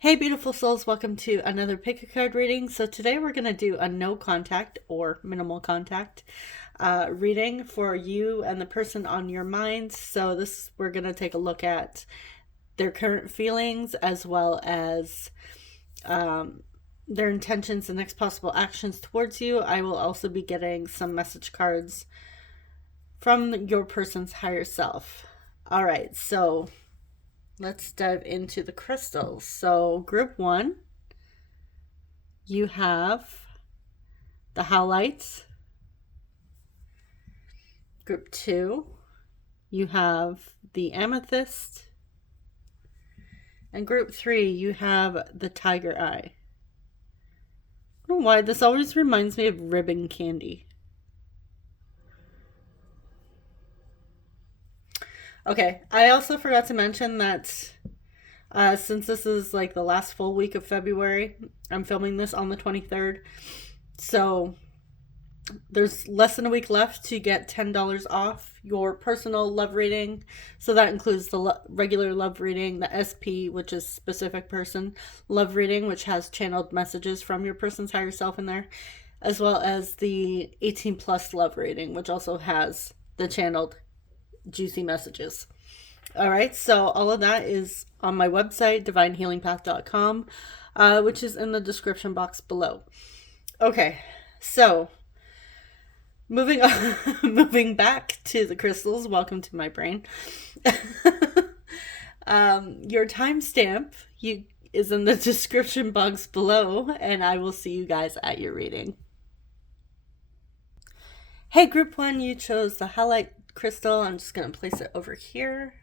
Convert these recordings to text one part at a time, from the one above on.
Hey beautiful souls, welcome to another pick a card reading. So today we're going to do a no contact or minimal contact reading for you and the person on your mind. So we're going to take a look at their current feelings as well as their intentions and next possible actions towards you. I will also be getting some message cards from your person's higher self. All right, so let's dive into the crystals. So group one, you have the howlites. Group two, you have the amethyst. And group three, you have the tiger eye. I don't know why, this always reminds me of ribbon candy. Okay, I also forgot to mention that since this is like the last full week of February, I'm filming this on the 23rd. So there's less than a week left to get $10 off your personal love reading. So that includes the regular love reading, the SP, which is specific person love reading, which has channeled messages from your person's higher self in there, as well as the 18 plus love reading, which also has the channeled juicy messages. All right, so all of that is on my website, divinehealingpath.com, which is in the description box below. Okay, so moving on, moving back to the crystals. Welcome to my brain. Your timestamp is in the description box below, and I will see you guys at your reading. Hey, group one, you chose the highlight crystal. I'm just going to place it over here.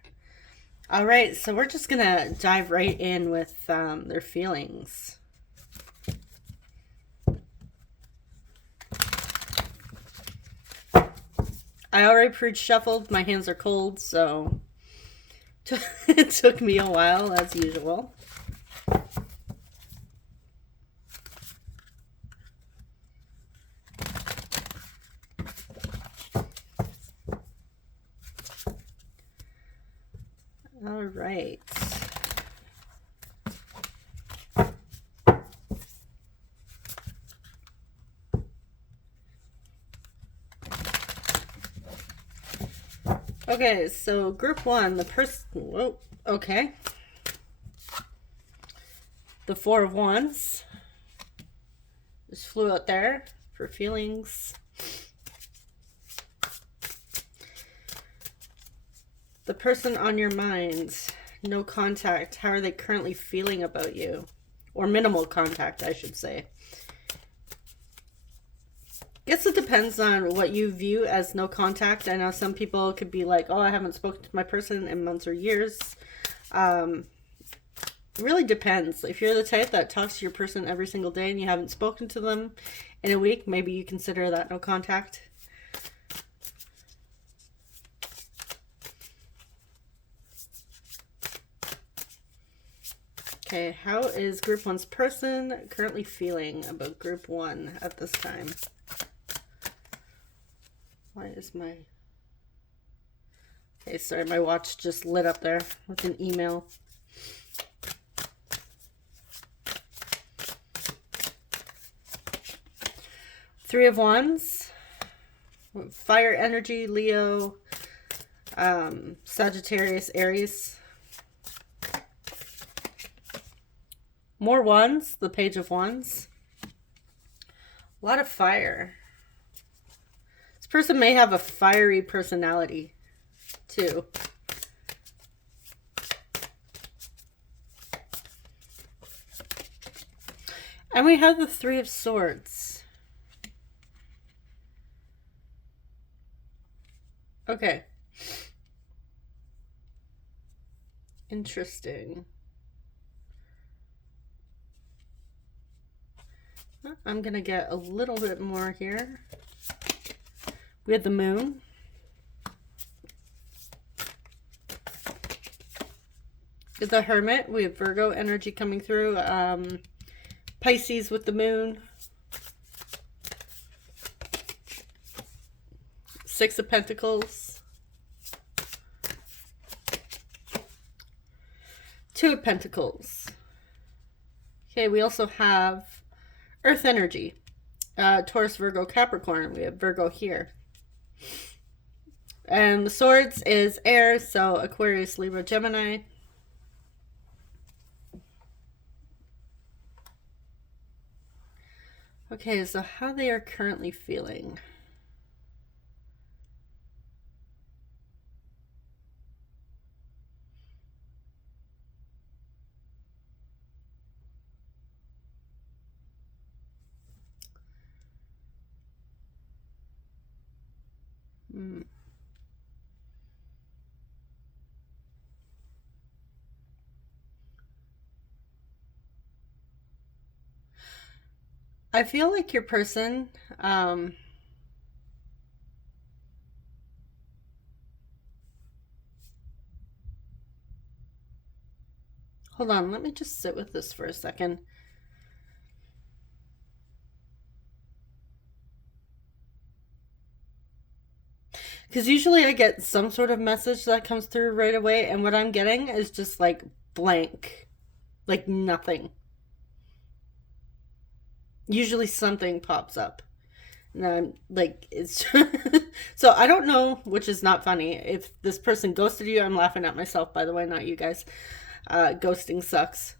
All right, so we're just going to dive right in with their feelings. I already pre-shuffled. My hands are cold, so it took me a while, as usual. All right. Okay, so group one, the person, whoa, okay. The Four of Wands just flew out there for feelings. The person on your mind, no contact. How are they currently feeling about you? Or minimal contact, I should say. Guess it depends on what you view as no contact. I know some people could be like, oh, I haven't spoken to my person in months or years. It really depends. If you're the type that talks to your person every single day and you haven't spoken to them in a week, maybe you consider that no contact. Okay, how is group one's person currently feeling about group one at this time? Why is my... Okay, sorry, my watch just lit up there with an email. Three of Wands, fire energy, Leo, Sagittarius, Aries. More Wands, the Page of Wands. A lot of fire. This person may have a fiery personality, too. And we have the Three of Swords. Okay. Interesting. I'm going to get a little bit more here. We have the Moon. With the Hermit, we have Virgo energy coming through. Pisces with the Moon. Six of Pentacles. Two of Pentacles. Okay, we also have Earth energy. Taurus, Virgo, Capricorn. We have Virgo here. And the swords is air, so Aquarius, Libra, Gemini. Okay, so how they are currently feeling. I feel like your person, hold on, let me just sit with this for a second. Because usually I get some sort of message that comes through right away, and what I'm getting is just like blank, like nothing. Usually something pops up. And I'm like, it's. So I don't know, which is not funny. If this person ghosted you, I'm laughing at myself, by the way, not you guys. Ghosting sucks.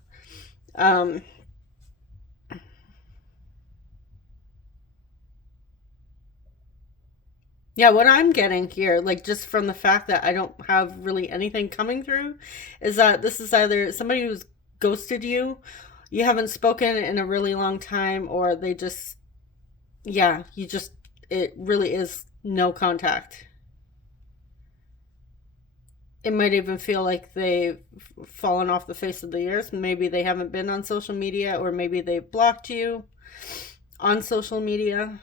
Yeah, what I'm getting here, like just from the fact that I don't have really anything coming through, is that this is either somebody who's ghosted you, you haven't spoken in a really long time, or they just, yeah, you just, it really is no contact. It might even feel like they've fallen off the face of the earth. Maybe they haven't been on social media, or maybe they've blocked you on social media,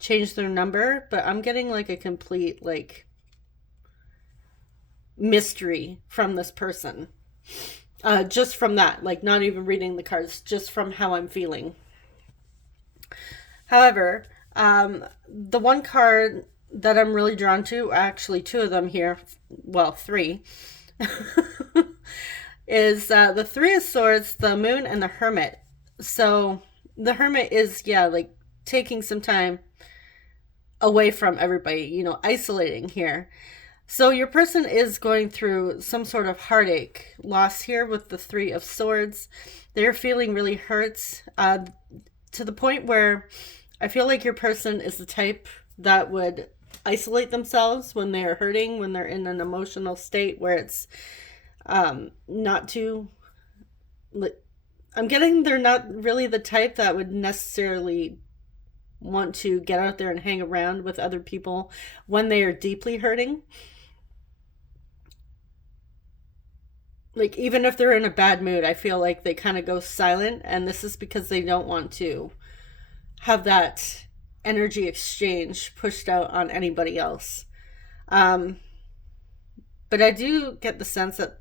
changed their number, but I'm getting like a complete like mystery from this person. Just from that, like not even reading the cards, just from how I'm feeling. However, the one card that I'm really drawn to, actually two of them here, well, three, is the Three of Swords, the Moon, and the Hermit. So the Hermit is, yeah, like taking some time away from everybody, isolating here. So your person is going through some sort of heartache, loss here with the Three of Swords. They're feeling really hurt, to the point where I feel like your person is the type that would isolate themselves when they are hurting, when they're in an emotional state where it's not too. I'm getting they're not really the type that would necessarily want to get out there and hang around with other people when they are deeply hurting. Like, even if they're in a bad mood, I feel like they kind of go silent, and this is because they don't want to have that energy exchange pushed out on anybody else. Um, but I do get the sense that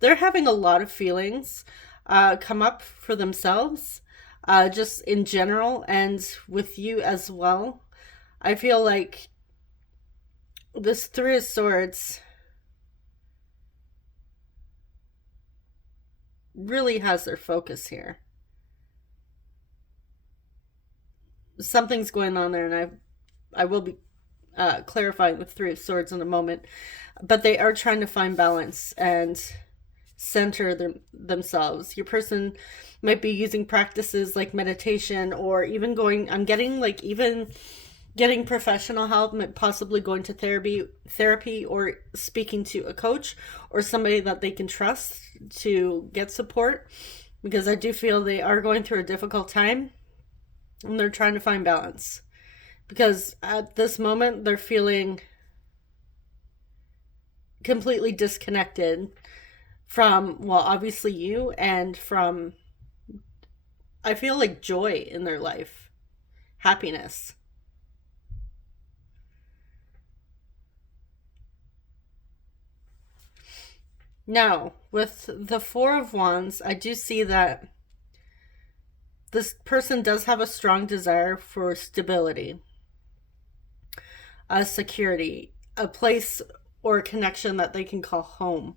they're having a lot of feelings come up for themselves, just in general, and with you as well. I feel like this Three of Swords really has their focus here. Something's going on there, and I will be clarifying the Three of Swords in a moment. But they are trying to find balance and center themselves. Your person might be using practices like meditation, or even going, I'm getting like even getting professional help, possibly going to therapy, or speaking to a coach or somebody that they can trust to get support, because I do feel they are going through a difficult time and they're trying to find balance, because at this moment they're feeling completely disconnected from, well, obviously you, and from, I feel like, joy in their life, happiness. Now, with the Four of Wands, I do see that this person does have a strong desire for stability, a security, a place or a connection that they can call home.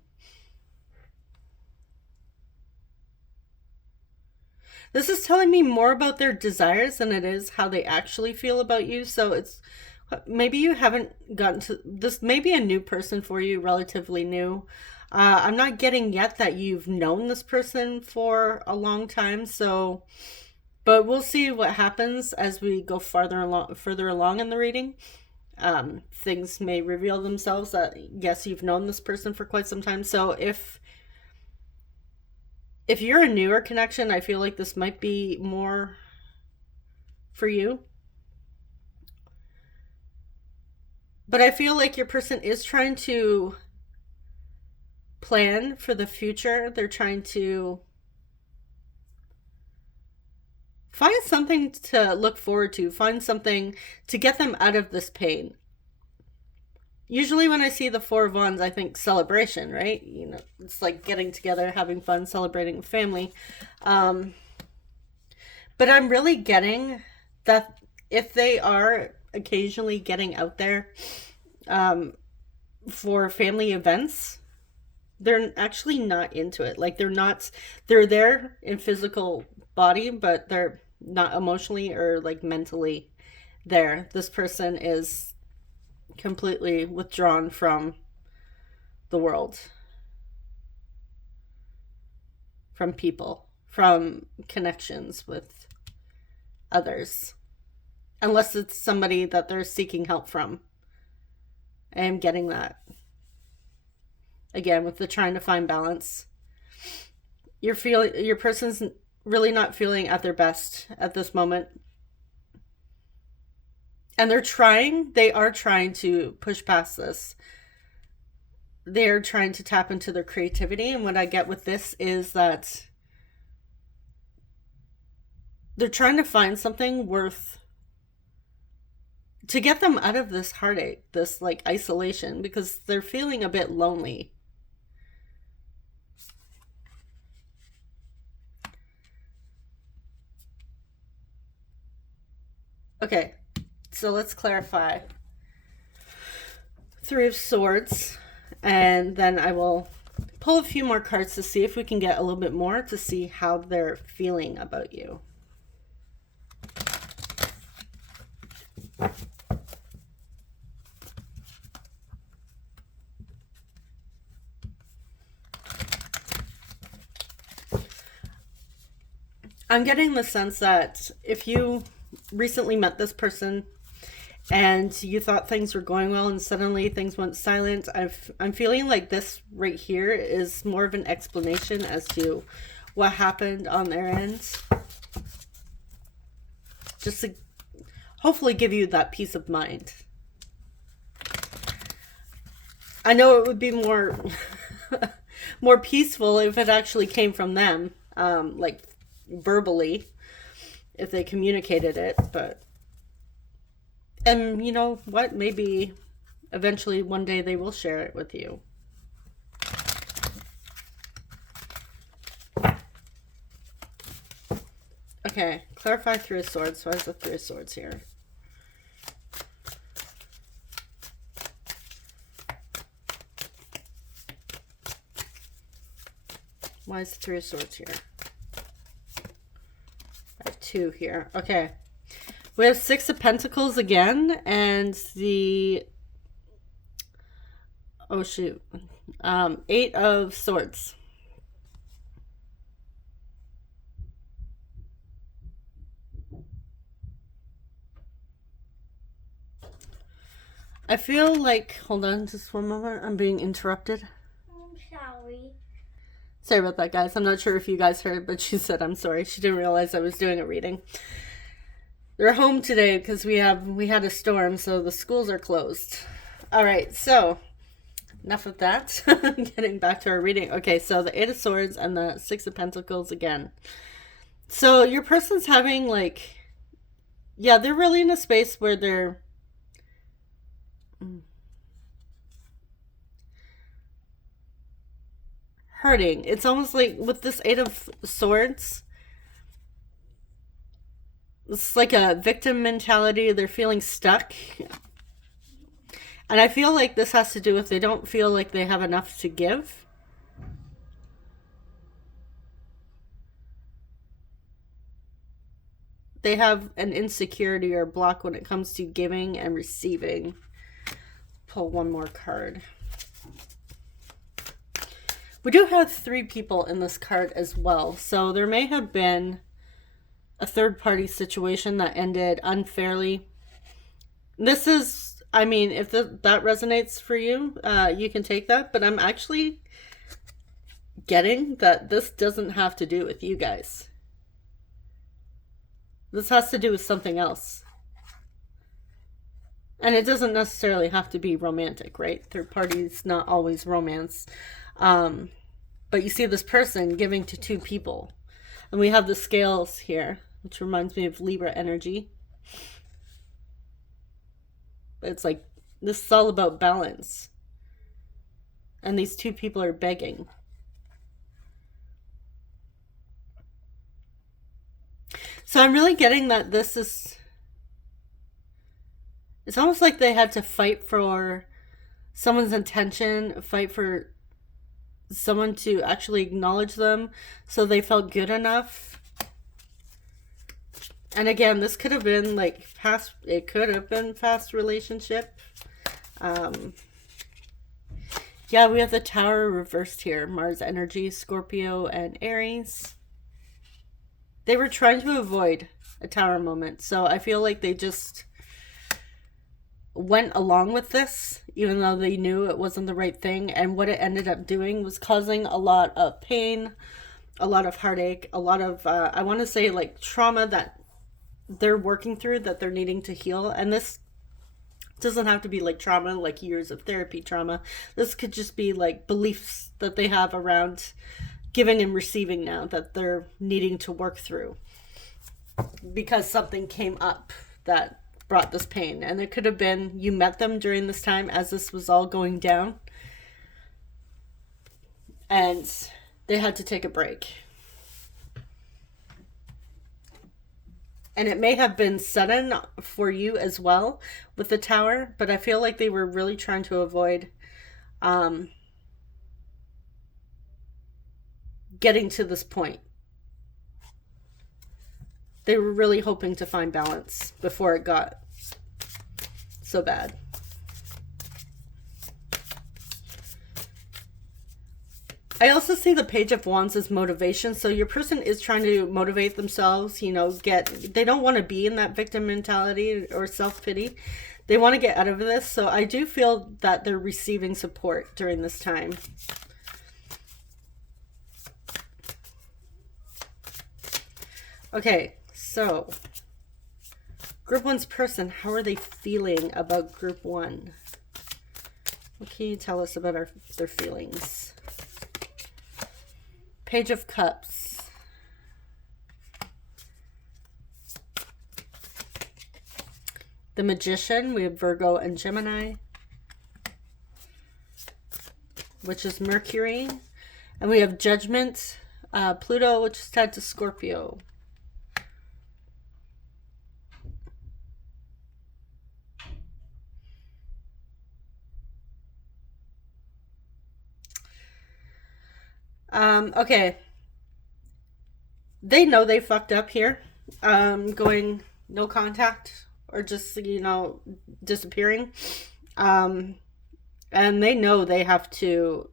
This is telling me more about their desires than it is how they actually feel about you. So it's maybe you haven't gotten to this, maybe a new person for you, relatively new. I'm not getting yet that you've known this person for a long time. So, but we'll see what happens as we go further along in the reading. Things may reveal themselves that, yes, you've known this person for quite some time. So if you're a newer connection, I feel like this might be more for you. But I feel like your person is trying to plan for the future. They're trying to find something to look forward to, find something to get them out of this pain. Usually when I see the Four of Wands, I think celebration, right? You know, it's like getting together, having fun, celebrating with family. But I'm really getting that if they are occasionally getting out there for family events, they're actually not into it. Like they're there in physical body, but they're not emotionally or like mentally there. This person is completely withdrawn from the world, from people, from connections with others, unless it's somebody that they're seeking help from. I am getting that. Again, with the trying to find balance. Your person's really not feeling at their best at this moment. And they are trying to push past this. They're trying to tap into their creativity. And what I get with this is that they're trying to find something to get them out of this heartache, this like isolation, because they're feeling a bit lonely. Okay. So let's clarify. Three of Swords, and then I will pull a few more cards to see if we can get a little bit more to see how they're feeling about you. I'm getting the sense that if you recently met this person and you thought things were going well and suddenly things went silent, I'm feeling like this right here is more of an explanation as to what happened on their end. Just to hopefully give you that peace of mind. I know it would be more more peaceful if it actually came from them, like verbally, if they communicated it, but and you know what, maybe eventually one day they will share it with you. Okay, clarify Three of Swords. Why is the Three of Swords here? Why is the Three of Swords here? I have two here. Okay. We have Six of Pentacles again, and the... oh, shoot. Eight of Swords. I feel like... hold on just one moment. I'm being interrupted. I'm sorry. Sorry about that, guys. I'm not sure if you guys heard, but she said I'm sorry. She didn't realize I was doing a reading. They're home today because we had a storm, so the schools are closed. All right, so enough of that. Getting back to our reading. Okay, so the Eight of Swords and the Six of Pentacles again. So your person's having like, yeah, they're really in a space where they're hurting. It's almost like with this Eight of Swords, it's like a victim mentality. They're feeling stuck. And I feel like this has to do with they don't feel like they have enough to give. they have an insecurity or block when it comes to giving and receiving. Pull one more card. We do have 3 people in this card as well. So there may have been a third-party situation that ended unfairly. This is, I mean, if that resonates for you, you can take that. But I'm actually getting that this doesn't have to do with you guys. This has to do with something else. And it doesn't necessarily have to be romantic, right? Third party's not always romance. But you see this person giving to 2 people. And we have the scales here, which reminds me of Libra energy. But it's like, this is all about balance. And these 2 people are begging. So I'm really getting that this is... It's almost like they had to fight for someone's attention, fight for someone to actually acknowledge them so they felt good enough. And again, this could have been like past, it could have been past relationship. Yeah, we have the Tower reversed here. Mars energy, Scorpio, and Aries. They were trying to avoid a Tower moment. So I feel like they just went along with this, even though they knew it wasn't the right thing. And what it ended up doing was causing a lot of pain, a lot of heartache, a lot of, I want to say like trauma that they're working through, that they're needing to heal. And this doesn't have to be like trauma, like years of therapy trauma. This could just be like beliefs that they have around giving and receiving now that they're needing to work through because something came up that brought this pain. And it could have been you met them during this time as this was all going down and they had to take a break. And it may have been sudden for you as well with the Tower, but I feel like they were really trying to avoid getting to this point. They were really hoping to find balance before it got so bad. I also see the Page of Wands as motivation. So your person is trying to motivate themselves, you know, they don't want to be in that victim mentality or self-pity. They want to get out of this. So I do feel that they're receiving support during this time. Okay, so Group 1's person, how are they feeling about Group 1? What can you tell us about their feelings? Page of Cups. The Magician, we have Virgo and Gemini, which is Mercury. And we have Judgment, Pluto, which is tied to Scorpio. Okay. They know they fucked up here. Going no contact or just, you know, disappearing. And they know they have to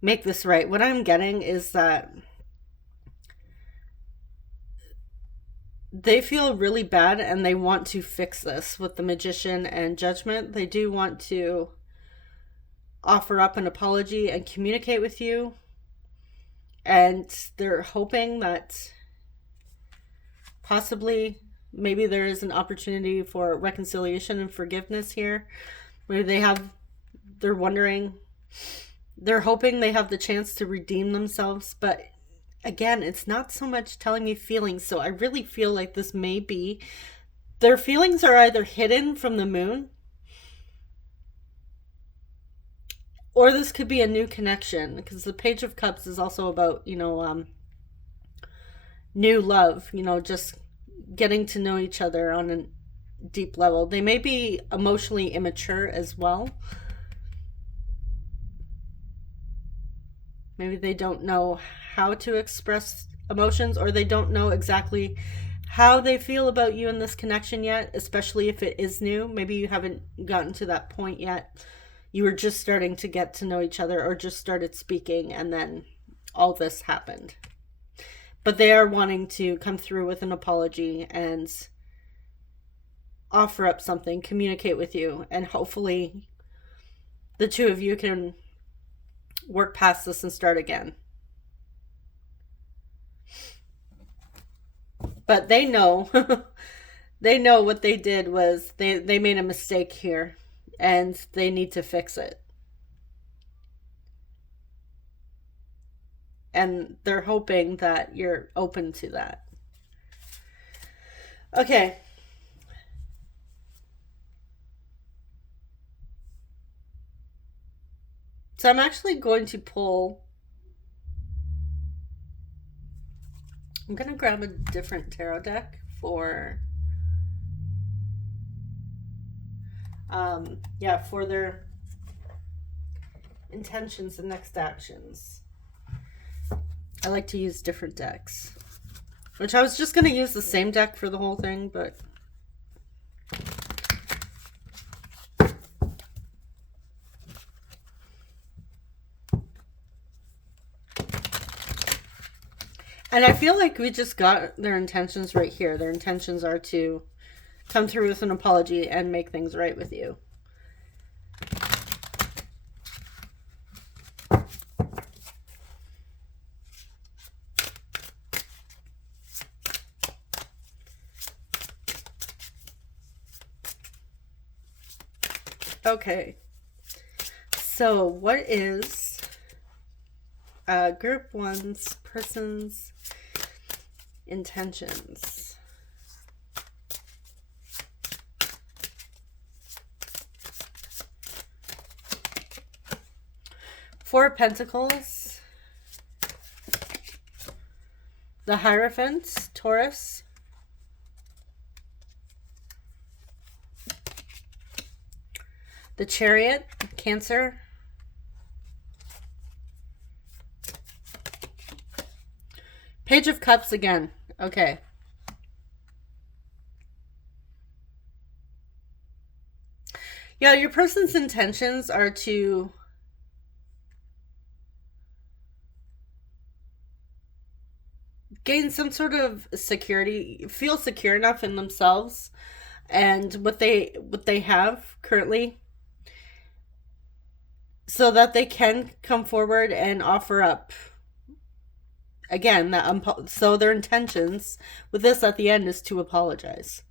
make this right. What I'm getting is that they feel really bad and they want to fix this with the Magician and Judgment. They do want to offer up an apology and communicate with you. And they're hoping that possibly maybe there is an opportunity for reconciliation and forgiveness here. Maybe they're wondering, they're hoping they have the chance to redeem themselves. But again, it's not so much telling me feelings. So I really feel like this may be, their feelings are either hidden from the moon, or this could be a new connection, because the Page of Cups is also about, you know, new love, you know, just getting to know each other on a deep level. They may be emotionally immature as well. Maybe they don't know how to express emotions, or they don't know exactly how they feel about you in this connection yet, especially if it is new. Maybe you haven't gotten to that point yet. You were just starting to get to know each other or just started speaking, and then all this happened. But they are wanting to come through with an apology and offer up something, communicate with you, and hopefully the two of you can work past this and start again. But they know they know what they did was they made a mistake here and they need to fix it. And they're hoping that you're open to that. Okay. So I'm actually going to pull. I'm going to grab a different tarot deck for for their intentions and next actions. I like to use different decks, which I was just going to use the same deck for the whole thing, but and I feel like we just got their intentions right here. Their intentions are to come through with an apology and make things right with you. Okay. So what is group one's person's intentions? Four of Pentacles, the Hierophant, Taurus, the Chariot, Cancer, Page of Cups again. Okay. Yeah, your person's intentions are to gain some sort of security, feel secure enough in themselves and what they have currently, so that they can come forward and offer up again that so their intentions with this at the end is to apologize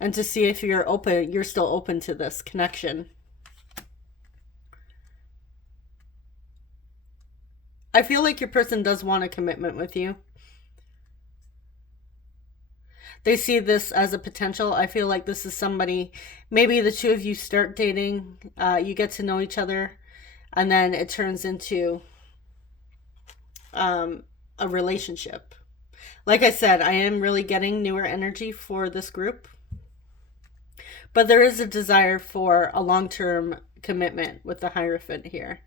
and to see if you're still open to this connection. I feel like your person does want a commitment with you. They see this as a potential. I feel like this is somebody, maybe the two of you start dating, you get to know each other, and then it turns into a relationship. Like I said, I am really getting newer energy for this group, but there is a desire for a long-term commitment with the Hierophant here.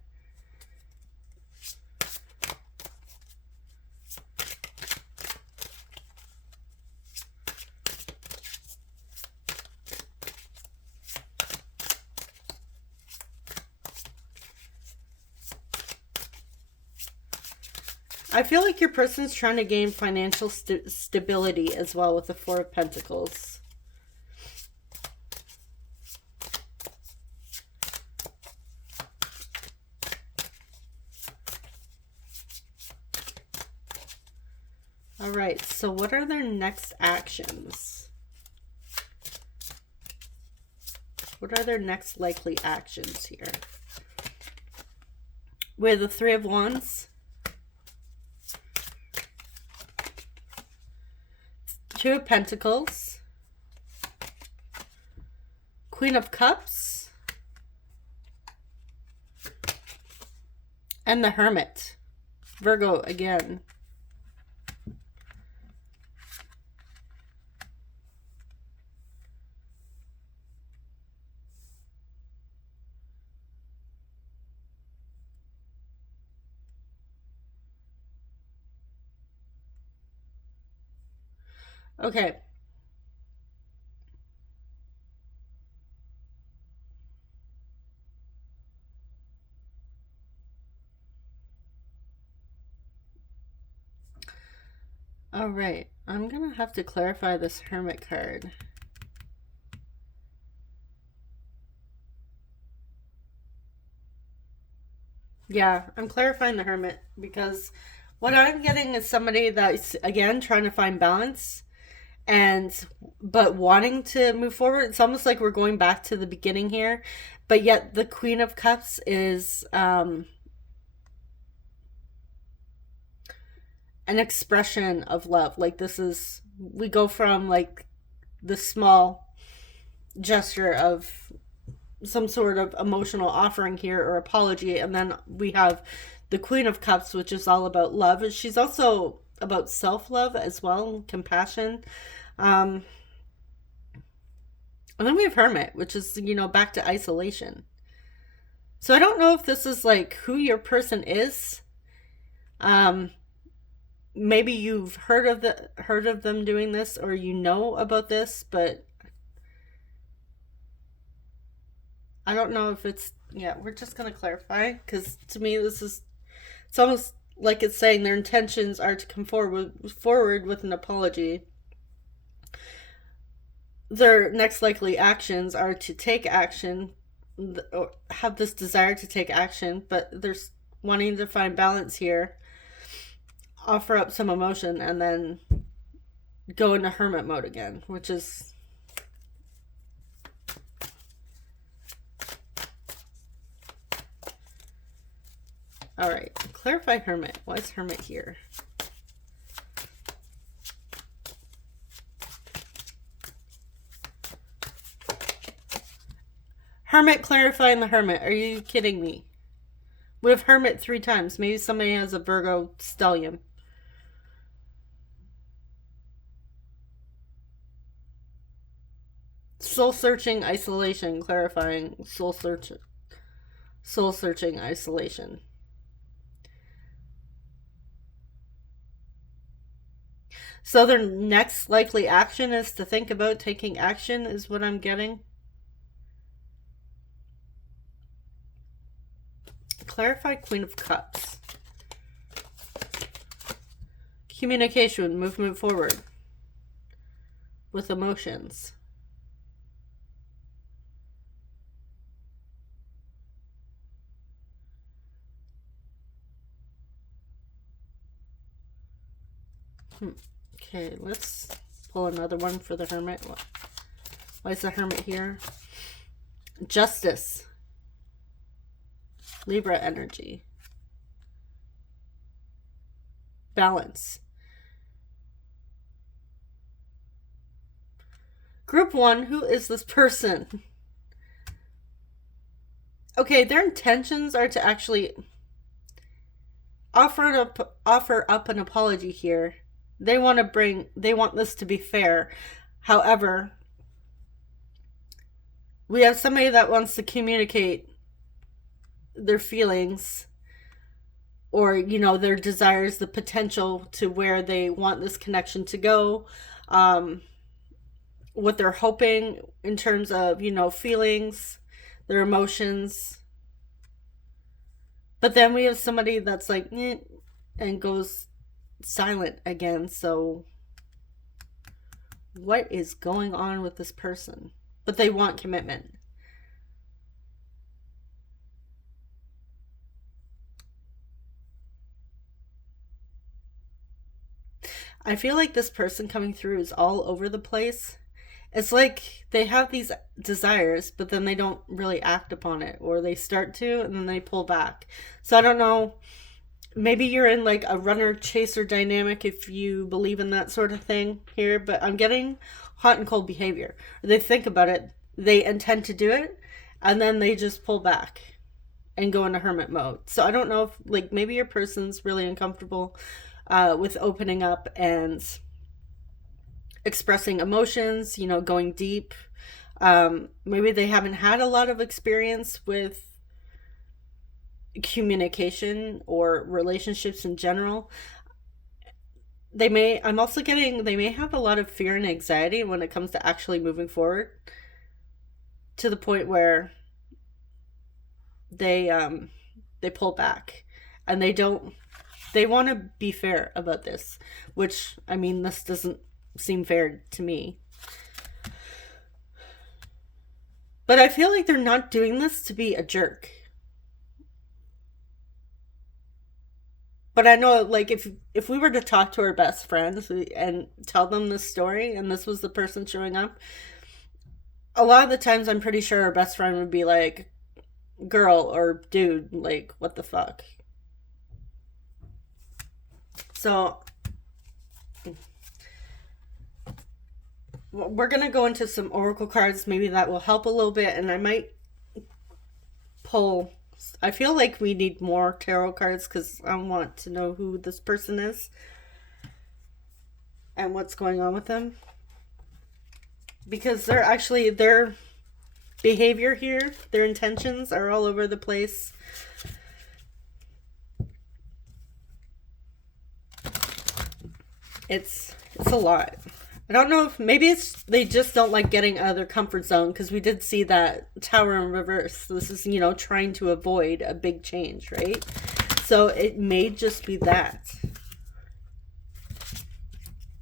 I feel like your person's trying to gain financial stability as well with the Four of Pentacles. All right, so what are their next actions? What are their next likely actions here? With the Three of Wands, Two of Pentacles, Queen of Cups, and the Hermit. Virgo again. Okay. All right. I'm going to have to clarify this Hermit card. Yeah, I'm clarifying the Hermit because what I'm getting is somebody that's, again, trying to find balance and but wanting to move forward. It's almost like we're going back to the beginning here, but yet the Queen of Cups is an expression of love. Like this is, we go from like the small gesture of some sort of emotional offering here or apology, and then we have the Queen of Cups, which is all about love. She's also about self-love as well, compassion. um and then we have Hermit, which is, back to isolation. So I don't know if this is like who your person is. um Maybe you've heard of them doing this, or about this, but I don't know if it's, yeah, we're just going to clarify because to me it's almost like it's saying their intentions are to come forward with an apology. Their next likely actions are to take action, or have this desire to take action, but they're wanting to find balance here, offer up some emotion, and then go into hermit mode again, which is all right. Clarify Hermit. Why is Hermit here? Hermit clarifying the Hermit. Are you kidding me? We have Hermit 3 times. Maybe somebody has a Virgo stellium. Soul searching isolation. Clarifying soul searching isolation. So their next likely action is to think about taking action, is what I'm getting. Clarify Queen of Cups. Communication, movement forward with emotions. Okay, let's pull another one for the Hermit. Why is the Hermit here? Justice. Libra energy. Balance. Group 1, who is this person? Okay, their intentions are to actually offer up an apology here. They want this to be fair. However, we have somebody that wants to communicate their feelings, or their desires, the potential to where they want this connection to go, what they're hoping in terms of feelings, their emotions. But then we have somebody that's like and goes silent again. So what is going on with this person? But they want commitment. I feel like this person coming through is all over the place. It's like they have these desires, but then they don't really act upon it, or they start to and then they pull back. So I don't know. Maybe you're in like a runner chaser dynamic if you believe in that sort of thing here, but I'm getting hot and cold behavior. They think about it, they intend to do it, and then they just pull back and go into hermit mode. So I don't know if like maybe your person's really uncomfortable with opening up and expressing emotions, going deep. Maybe they haven't had a lot of experience with communication or relationships in general. I'm also getting, they may have a lot of fear and anxiety when it comes to actually moving forward, to the point where they pull back, and they want to be fair about this, which, I mean, this doesn't seem fair to me. But I feel like they're not doing this to be a jerk. But I know, like, if we were to talk to our best friends and tell them this story, and this was the person showing up, a lot of the times I'm pretty sure our best friend would be like, girl or dude, like, what the fuck? So we're gonna go into some oracle cards. Maybe that will help a little bit, and I might pull. I feel like we need more tarot cards because I want to know who this person is and what's going on with them, because their behavior here, their intentions are all over the place. It's a lot. I don't know if maybe it's they just don't like getting out of their comfort zone, because we did see that Tower in reverse. This is, trying to avoid a big change, right? So it may just be that.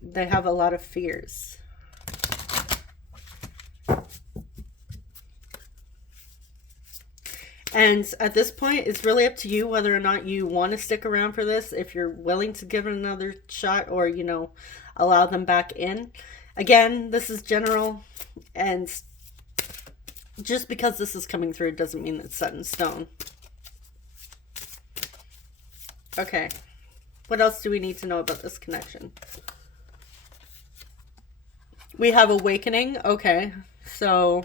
They have a lot of fears. And at this point, it's really up to you whether or not you want to stick around for this, if you're willing to give it another shot, or, allow them back in. Again, this is general, and just because this is coming through doesn't mean it's set in stone. Okay. What else do we need to know about this connection? We have awakening. Okay. So,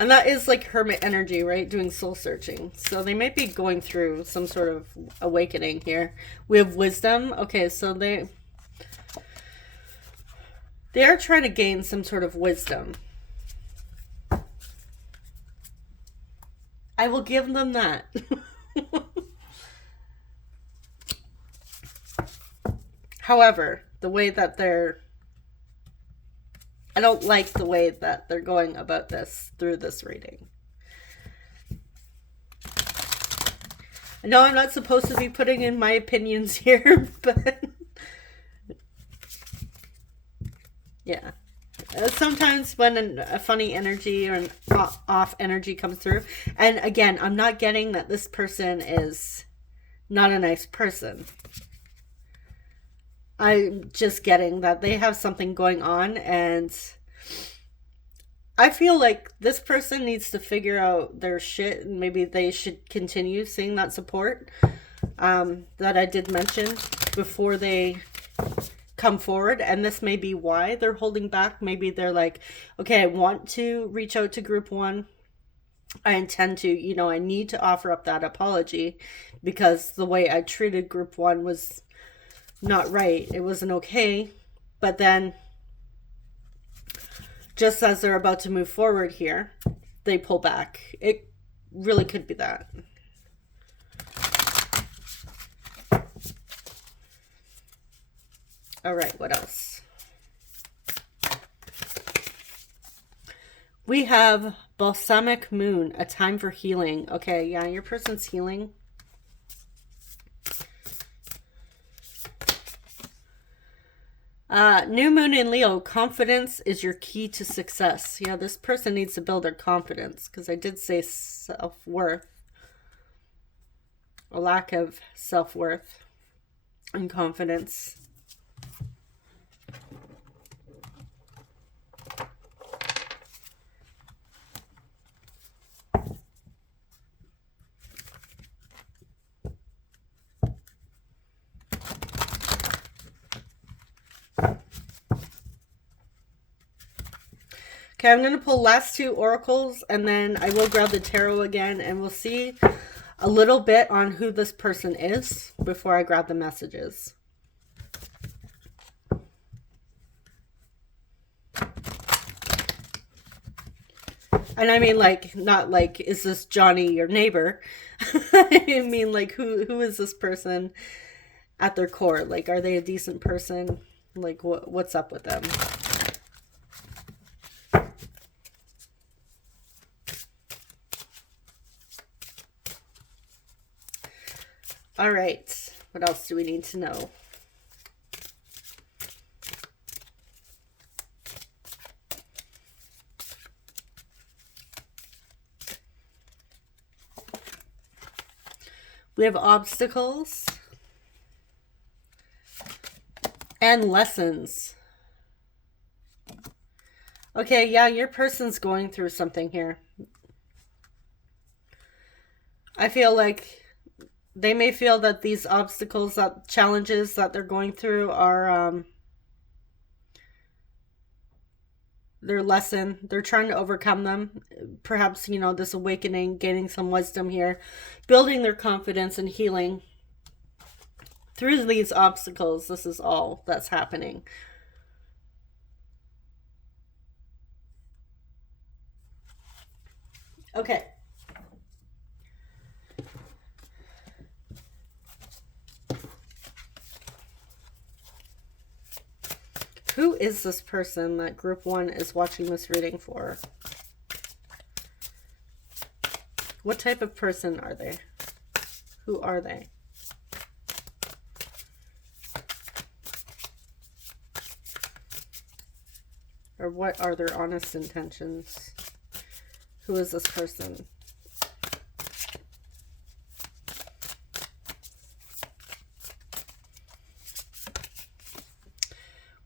and that is like hermit energy, right? Doing soul searching. So they might be going through some sort of awakening here. We have wisdom. Okay, so they are trying to gain some sort of wisdom. I will give them that. However, the way that I don't like the way that they're going about this through this reading. I know I'm not supposed to be putting in my opinions here, but yeah. Sometimes when a funny energy or an off energy comes through, and again, I'm not getting that this person is not a nice person. I'm just getting that they have something going on, and I feel like this person needs to figure out their shit, and maybe they should continue seeing that support that I did mention before they come forward. And this may be why they're holding back. Maybe they're like, okay, I want to reach out to group one. I intend to, I need to offer up that apology, because the way I treated group one was not right. It wasn't okay. But then, just as they're about to move forward here, they pull back. It really could be that. All right, what else? We have Balsamic Moon, a time for healing. Okay, yeah, your person's healing. New moon in Leo, confidence is your key to success. Yeah, this person needs to build their confidence, because I did say self-worth. A lack of self-worth and confidence. Okay, I'm going to pull last two oracles, and then I will grab the tarot again, and we'll see a little bit on who this person is before I grab the messages. And I mean, like, not like, is this Johnny, your neighbor? I mean, like, who is this person? at their core. Like, are they a decent person? Like, what's up with them? All right. What else do we need to know? We have obstacles and lessons. Okay, yeah, your person's going through something here. I feel like they may feel that these obstacles, that challenges that they're going through are their lesson. They're trying to overcome them. Perhaps, you know, this awakening, gaining some wisdom here, building their confidence and healing through these obstacles. This is all that's happening. Okay. Who is this person that group 1 is watching this reading for? What type of person are they? Who are they? Or what are their honest intentions? Who is this person?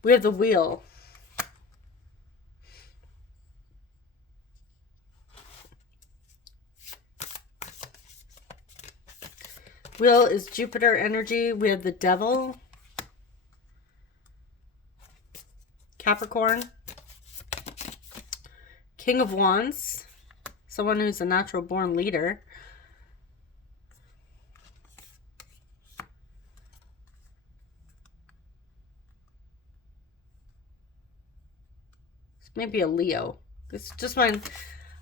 We have the wheel. Wheel is Jupiter energy. We have the devil. Capricorn. King of Wands. Someone who's a natural born leader. Maybe a Leo. It's just mine.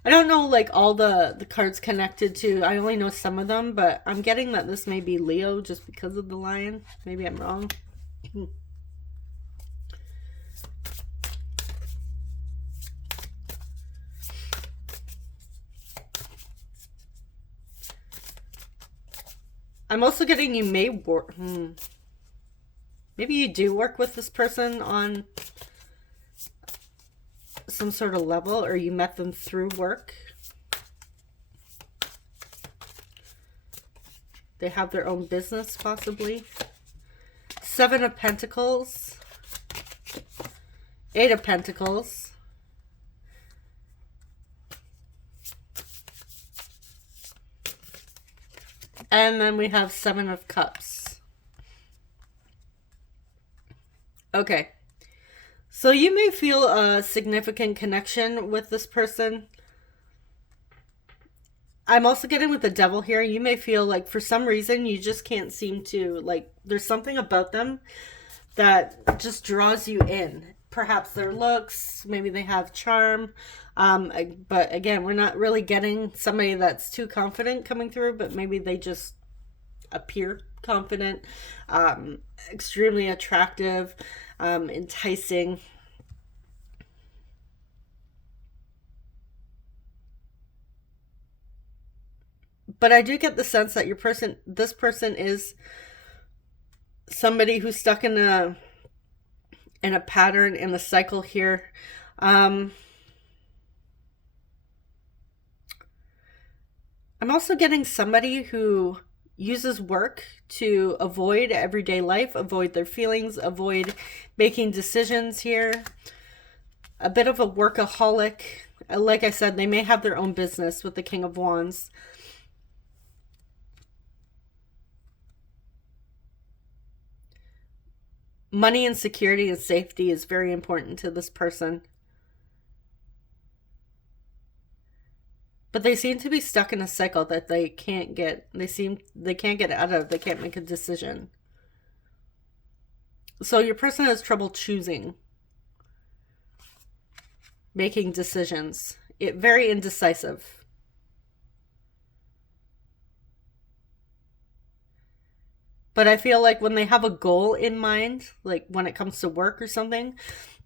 I don't know like all the cards connected to. I only know some of them, but I'm getting that this may be Leo just because of the lion. Maybe I'm wrong. I'm also getting you may work. Maybe you do work with this person on some sort of level, or you met them through work. They have their own business, possibly. 7 of Pentacles. 8 of Pentacles. And then we have 7 of Cups. Okay. So you may feel a significant connection with this person. I'm also getting with the devil here. You may feel like for some reason you just can't seem to, like, there's something about them that just draws you in. Perhaps their looks, maybe they have charm. But again, we're not really getting somebody that's too confident coming through, but maybe they just appear confident, extremely attractive, enticing. But I do get the sense that this person is somebody who's stuck in a pattern, in a cycle here. I'm also getting somebody who uses work to avoid everyday life, avoid their feelings, avoid making decisions here. A bit of a workaholic. Like I said, they may have their own business with the King of Wands. Money and security and safety is very important to this person. But they seem to be stuck in a cycle that they can't get, they can't get out of, they can't make a decision. So your person has trouble choosing, making decisions. Very But I feel like when they have a goal in mind, like when it comes to work or something,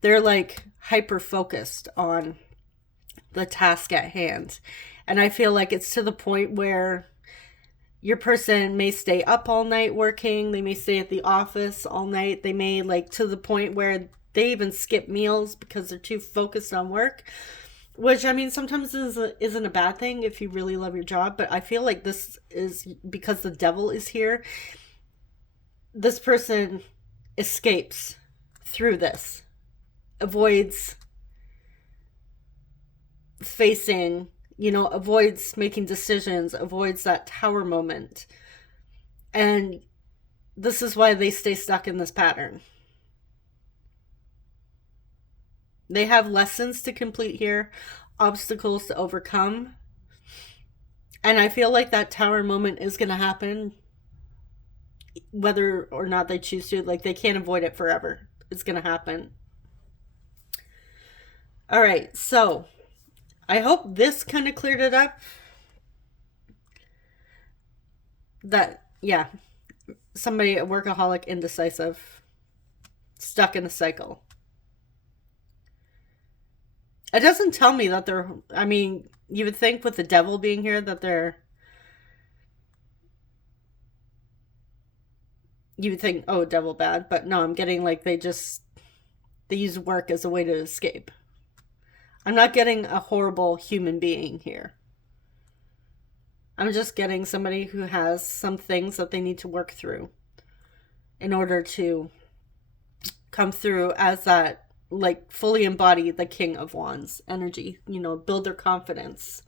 they're like hyper focused on the task at hand. And I feel like it's to the point where your person may stay up all night working. They may stay at the office all night. They may, like, to the point where they even skip meals because they're too focused on work. Which, I mean, sometimes isn't a bad thing if you really love your job. But I feel like this is because the devil is here. This person escapes through this, avoids facing, avoids making decisions, avoids that tower moment. And this is why they stay stuck in this pattern. They have lessons to complete here, obstacles to overcome. And I feel like that tower moment is going to happen whether or not they choose to. Like, they can't avoid it forever. It's going to happen. All right, so I hope this kind of cleared it up. That, yeah, somebody, a workaholic, indecisive, stuck in a cycle. It doesn't tell me that they're, I mean, you would think with the devil being here that you would think, oh, devil bad. But no, I'm getting like they use work as a way to escape. I'm not getting a horrible human being here. I'm just getting somebody who has some things that they need to work through in order to come through as that, like, fully embody the King of Wands energy, build their confidence.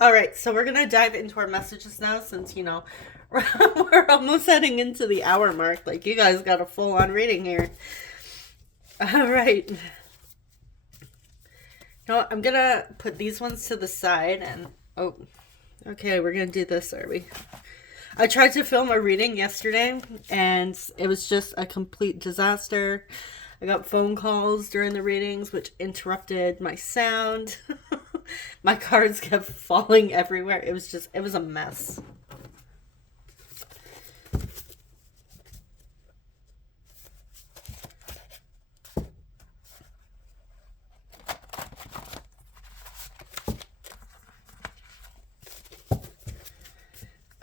All right, so we're going to dive into our messages now since, we're almost heading into the hour mark. Like, you guys got a full-on reading here. All right. I'm going to put these ones to the side and, oh, okay, we're going to do this, are we? I tried to film a reading yesterday and it was just a complete disaster. I got phone calls during the readings which interrupted my sound. My cards kept falling everywhere. It was a mess.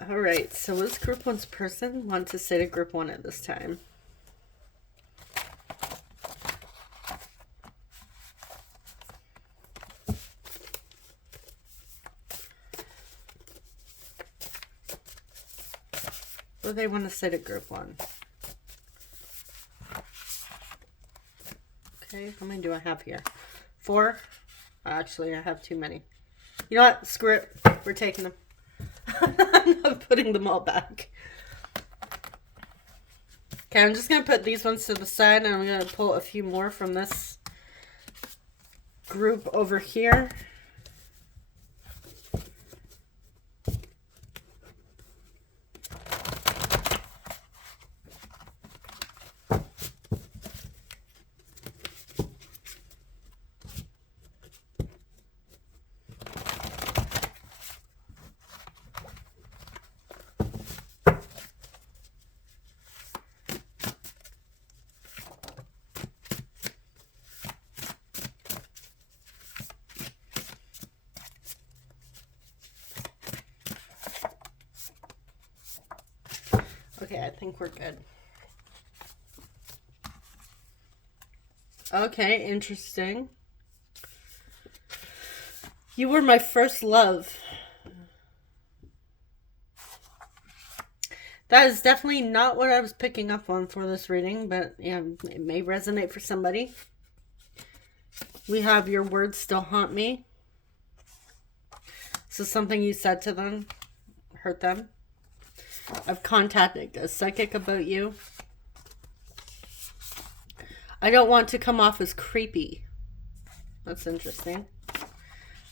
All right, so what does Group 1's person want to say to Group 1 at this time? What do they want to say to Group 1? Okay, how many do I have here? 4? Actually, I have too many. You know what? Screw it. We're taking them. I'm not putting them all back. Okay, I'm just going to put these ones to the side and I'm going to pull a few more from this group over here. Okay, I think we're good. Okay, interesting. You were my first love. That is definitely not what I was picking up on for this reading, but yeah, it may resonate for somebody. We have your words still haunt me. So something you said to them hurt them. I've contacted a psychic about you. I don't want to come off as creepy. That's interesting.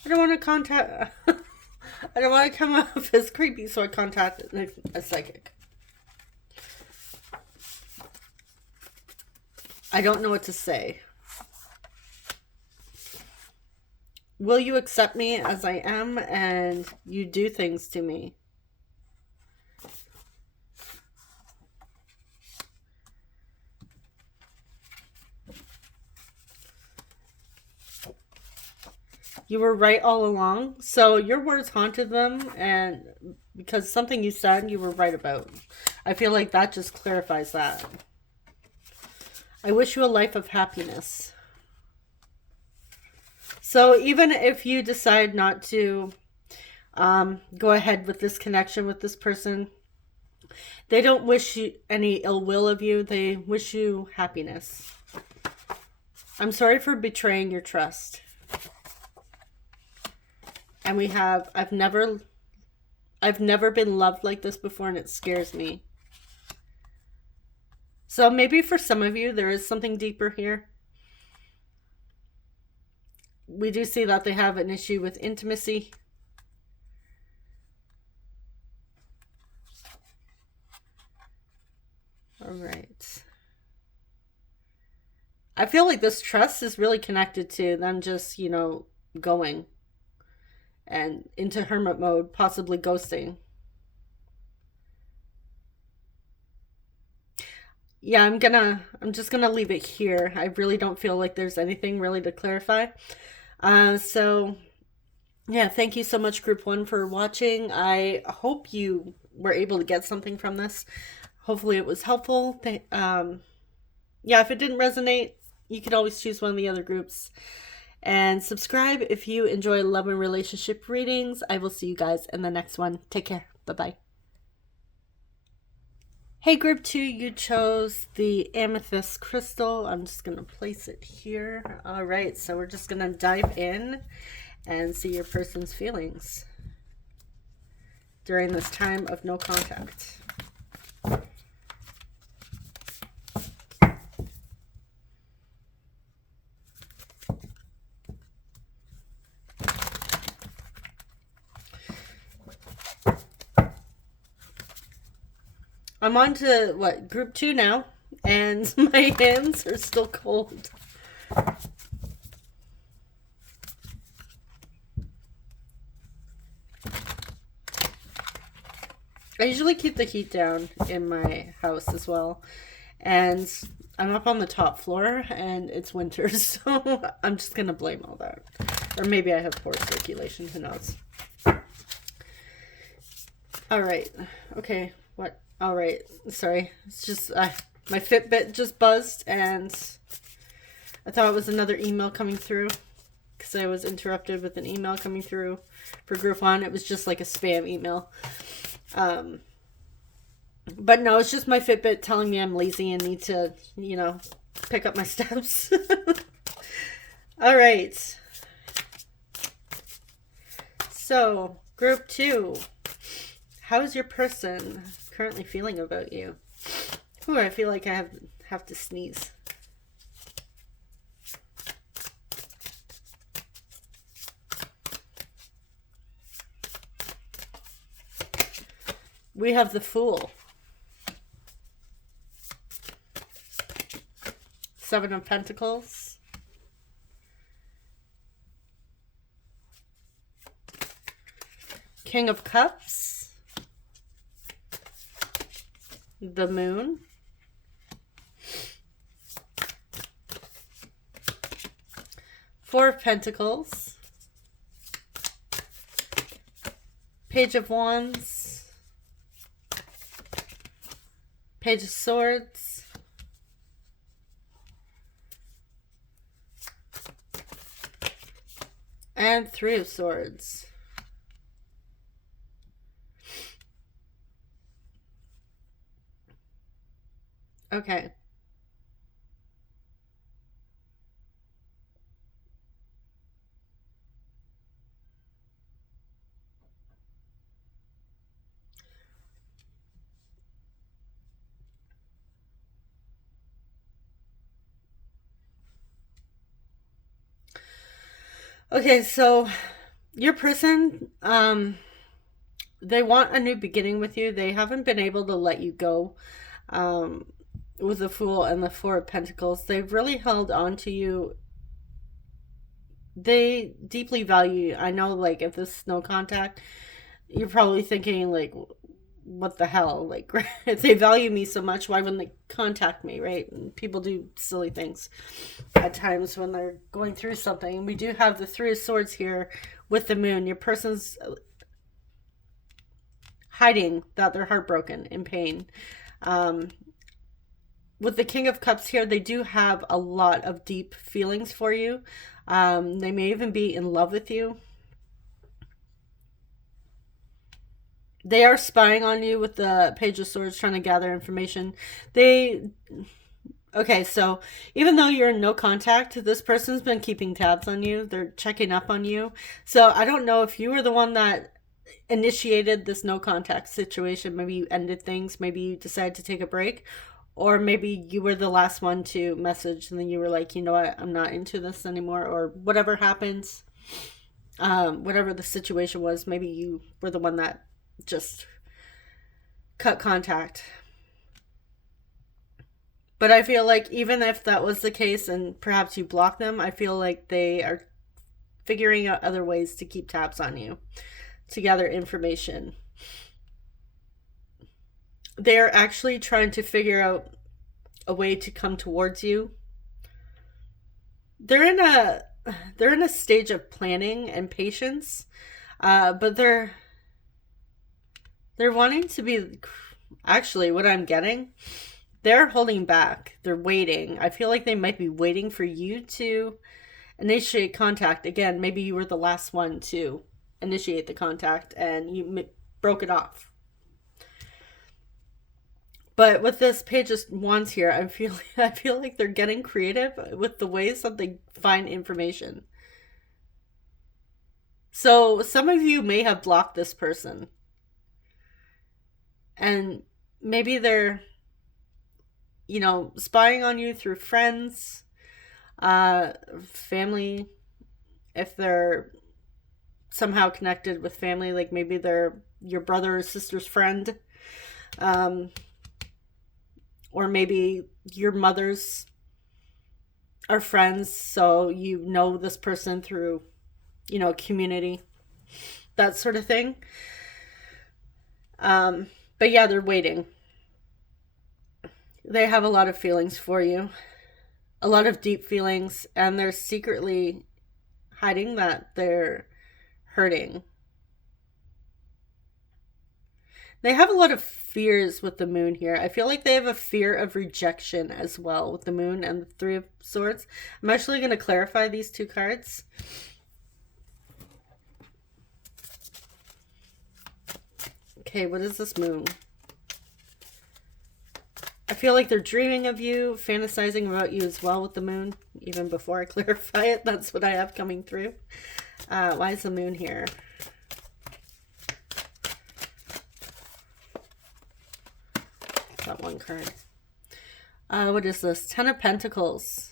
I don't want to come off as creepy, so I contacted a psychic. I don't know what to say. Will you accept me as I am and you do things to me? You were right all along. So your words haunted them, and because something you said you were right about. I feel like that just clarifies that. I wish you a life of happiness. So even if you decide not to go ahead with this connection with this person, they don't wish you any ill will of you. They wish you happiness. I'm sorry for betraying your trust. And we have, I've never been loved like this before, and it scares me. So maybe for some of you, there is something deeper here. We do see that they have an issue with intimacy. All right. I feel like this trust is really connected to them just, going and into hermit mode, possibly ghosting. Yeah, I'm just gonna leave it here. I really don't feel like there's anything really to clarify. So yeah, thank you so much, Group 1, for watching. I hope you were able to get something from this. Hopefully it was helpful. Yeah, if it didn't resonate, you could always choose one of the other groups. And subscribe if you enjoy love and relationship readings. I will see you guys in the next one. Take care. Bye-bye. Hey, Group 2, you chose the amethyst crystal. I'm just going to place it here. All right, so we're just going to dive in and see your person's feelings during this time of no contact. I'm on to, Group 2 now, and my hands are still cold. I usually keep the heat down in my house as well, and I'm up on the top floor, and it's winter, so I'm just going to blame all that. Or maybe I have poor circulation, who knows. All right, okay, what? All right, sorry. It's just my Fitbit just buzzed, and I thought it was another email coming through because I was interrupted with an email coming through for Group 1. It was just like a spam email. But no, it's just my Fitbit telling me I'm lazy and need to, pick up my steps. All right. So, Group 2. How's your person currently feeling about you? Ooh, I feel like I have to sneeze. We have the Fool. 7 of Pentacles. King of Cups. The Moon. Four of Pentacles. Page of Wands. Page of Swords. And Three of Swords. Okay. Okay, so your person, they want a new beginning with you. They haven't been able to let you go. With the Fool and the Four of Pentacles, they've really held on to you they deeply value you. I know, like, if this is no contact, you're probably thinking, like, what the hell? Like, if they value me so much, why wouldn't they contact me, right? And people do silly things at times when they're going through something. We do have the Three of Swords here with the moon. Your person's hiding that they're heartbroken, in pain. With the King of Cups here, they do have a lot of deep feelings for you. They may even be in love with you. They are spying on you with the Page of Swords, trying to gather information. Okay, so even though you're in no contact, this person's been keeping tabs on you. They're checking up on you. So I don't know if you were the one that initiated this no contact situation. Maybe you ended things. Maybe you decided to take a break. Or maybe you were the last one to message and then you were like, you know what, I'm not into this anymore. Or whatever happens, whatever the situation was, maybe you were the one that just cut contact. But I feel like even if that was the case and perhaps you block them, I feel like they are figuring out other ways to keep tabs on you, to gather information. They're actually trying to figure out a way to come towards you. They're in a stage of planning and patience, but they're wanting to be, actually what I'm getting, they're holding back. They're waiting. I feel like they might be waiting for you to initiate contact. Again, maybe you were the last one to initiate the contact and you broke it off. But with this Page of Wands here, I feel like they're getting creative with the ways that they find information. So some of you may have blocked this person. And maybe they're, spying on you through friends, family, if they're somehow connected with family, like maybe they're your brother or sister's friend. Or maybe your mothers are friends, so you know this person through, community, that sort of thing. But yeah, they're waiting. They have a lot of feelings for you, a lot of deep feelings, and they're secretly hiding that they're hurting. They have a lot of fears with the moon here. I feel like they have a fear of rejection as well with the moon and the Three of Swords. I'm actually going to clarify these two cards. Okay, what is this moon? I feel like they're dreaming of you, fantasizing about you as well with the moon. Even before I clarify it, that's what I have coming through. Why is the moon here? That one card. What is this? Ten of Pentacles.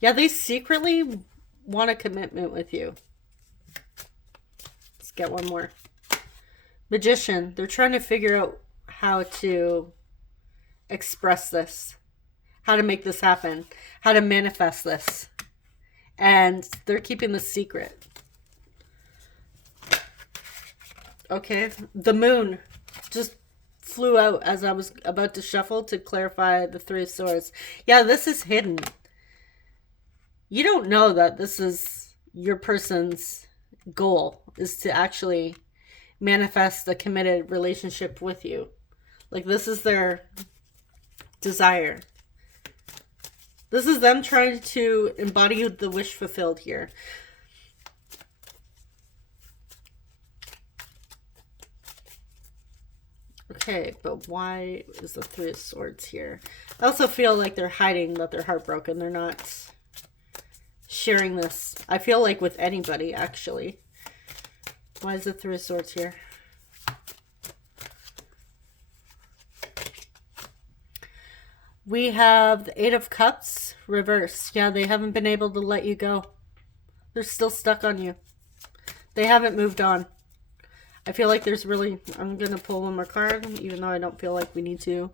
Yeah, they secretly want a commitment with you. Let's get one more. Magician. They're trying to figure out how to express this, how to make this happen, how to manifest this. And they're keeping the secret. Okay. The moon just flew out as I was about to shuffle to clarify the Three of Swords. Yeah, this is hidden. You don't know that this is your person's goal, is to actually manifest a committed relationship with you. Like, this is their desire. This is them trying to embody the wish fulfilled here. Okay, but why is the Three of Swords here? I also feel like they're hiding that they're heartbroken. They're not sharing this, I feel like, with anybody, actually. Why is the Three of Swords here? We have the Eight of Cups reversed. Yeah, they haven't been able to let you go. They're still stuck on you. They haven't moved on. I feel like there's really, I'm going to pull one more card, even though I don't feel like we need to.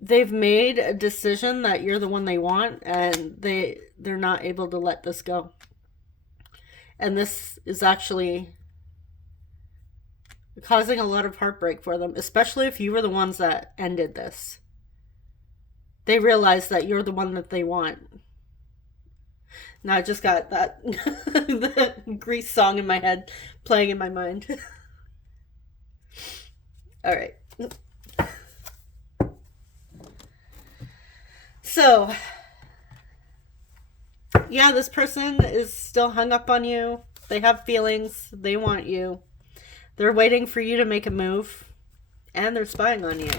They've made a decision that you're the one they want, and they're not able to let this go. And this is actually causing a lot of heartbreak for them, especially if you were the ones that ended this. They realize that you're the one that they want. Now I just got that the Grease song in my head playing in my mind. All right. So, yeah, this person is still hung up on you. They have feelings. They want you. They're waiting for you to make a move. And they're spying on you.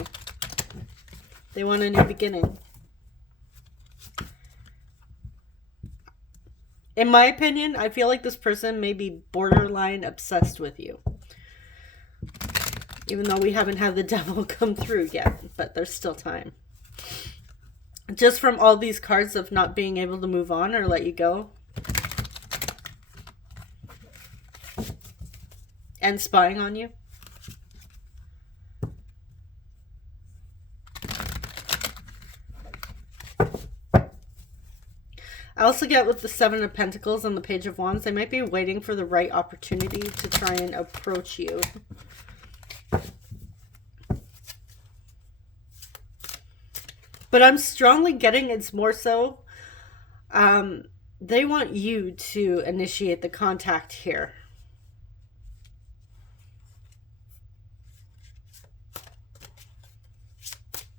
They want a new beginning. In my opinion, I feel like this person may be borderline obsessed with you. Even though we haven't had the devil come through yet. But there's still time. Just from all these cards of not being able to move on or let you go. And spying on you. I also get with the Seven of Pentacles and the Page of Wands, they might be waiting for the right opportunity to try and approach you. But I'm strongly getting it's more so they want you to initiate the contact here.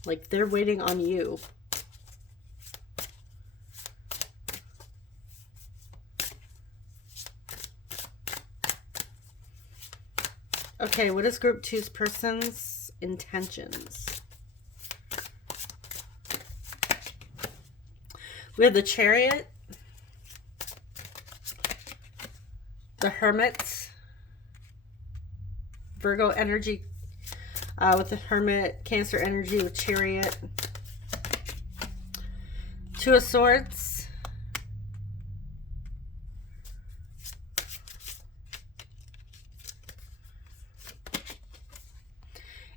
Like they're waiting on you. Okay, what is group 2's person's intentions? We have the Chariot, the Hermit, Virgo energy with the Hermit, Cancer energy with Chariot, Two of Swords,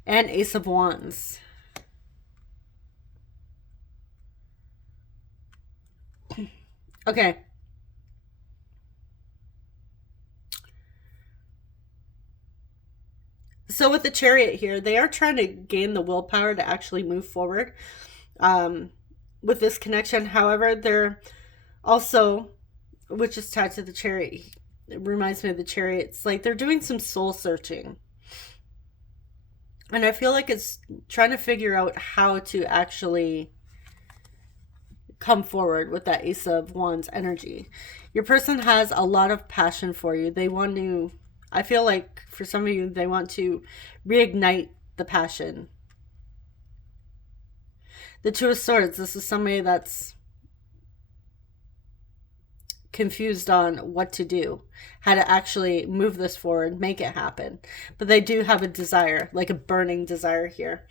and Ace of Wands. Okay. So with the Chariot here, they are trying to gain the willpower to actually move forward with this connection. However, they're also, which is tied to the Chariot, it reminds me of the Chariot. It's like they're doing some soul searching. And I feel like it's trying to figure out how to actually come forward with that Ace of Wands energy. Your person has a lot of passion for you. They want to, I feel like for some of you, they want to reignite the passion. The Two of Swords, this is somebody that's confused on what to do, how to actually move this forward, make it happen. But they do have a desire, like a burning desire here.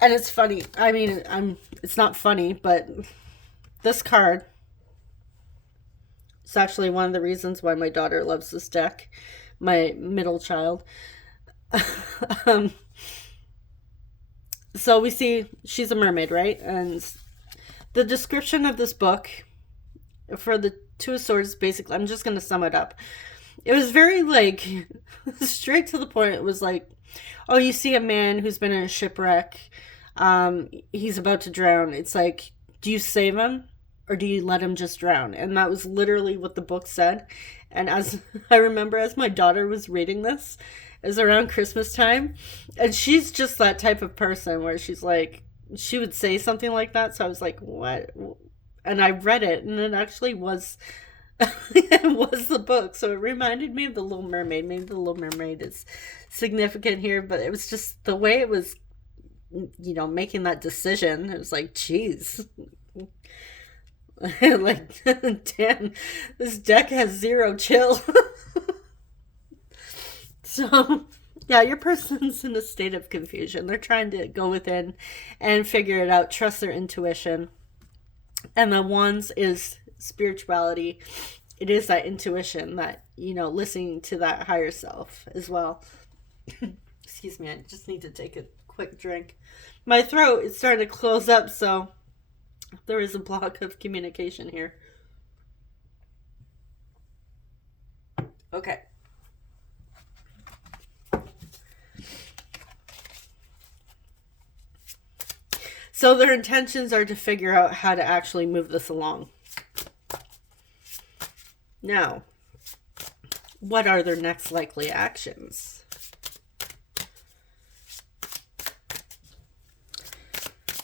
And it's funny. I mean, it's not funny, but this card is actually one of the reasons why my daughter loves this deck, my middle child. So we see she's a mermaid, right? And the description of this book for the Two of Swords, basically, I'm just going to sum it up. It was very, like, straight to the point. It was like, oh, you see a man who's been in a shipwreck. He's about to drown. It's like, do you save him or do you let him just drown? And that was literally what the book said. And as I remember, as my daughter was reading this, it was around Christmas time. And she's just that type of person where she's like, she would say something like that. So I was like, what? And I read it, and it actually was it was the book. So it reminded me of The Little Mermaid. Maybe The Little Mermaid is significant here, but it was just the way it was, you know, making that decision. It was like, geez. Like, damn, this deck has zero chill. So, yeah, your person's in a state of confusion. They're trying to go within and figure it out, trust their intuition. And the Wands is spirituality it is that intuition, that, you know, listening to that higher self as well. Excuse me, I just need to take a quick drink. My throat is starting to close up, so there is a block of communication here. Okay. So their intentions are to figure out how to actually move this along. Now, what are their next likely actions?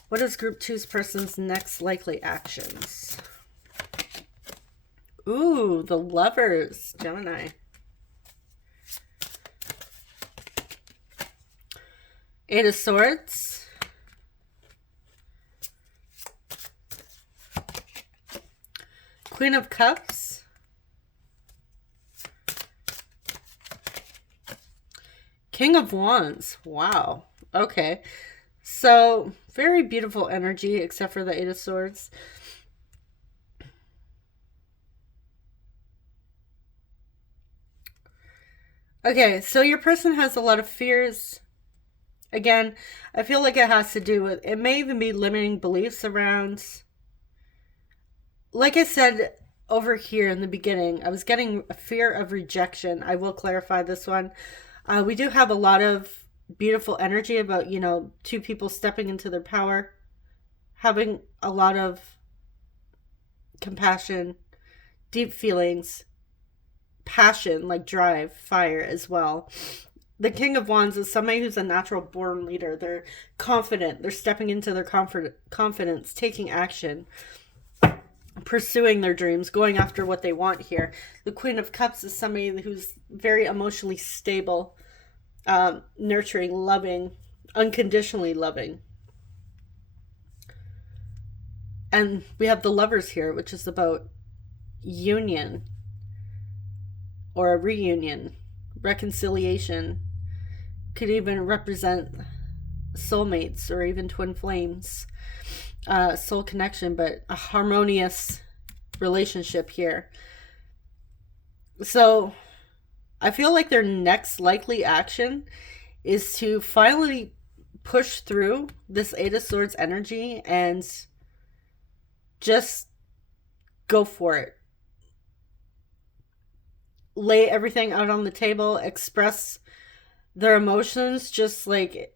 What is Group 2's person's next likely actions? Ooh, the Lovers, Gemini. Eight of Swords. Queen of Cups. King of Wands. Wow. Okay. So, very beautiful energy, except for the Eight of Swords. Okay, so your person has a lot of fears. Again, I feel like it has to do with, it may even be limiting beliefs around, like I said over here in the beginning, I was getting a fear of rejection. I will clarify this one. We do have a lot of beautiful energy about, you know, two people stepping into their power, having a lot of compassion, deep feelings, passion, like drive, fire as well. The King of Wands is somebody who's a natural born leader. They're confident. They're stepping into their confidence, taking action, pursuing their dreams, going after what they want here. The Queen of Cups is somebody who's very emotionally stable, nurturing, loving, unconditionally loving. And we have the Lovers here, which is about union or a reunion, reconciliation. Could even represent soulmates or even twin flames, soul connection, but a harmonious relationship here. So I feel like their next likely action is to finally push through this Eight of Swords energy and just go for it. Lay everything out on the table, express their emotions, just like,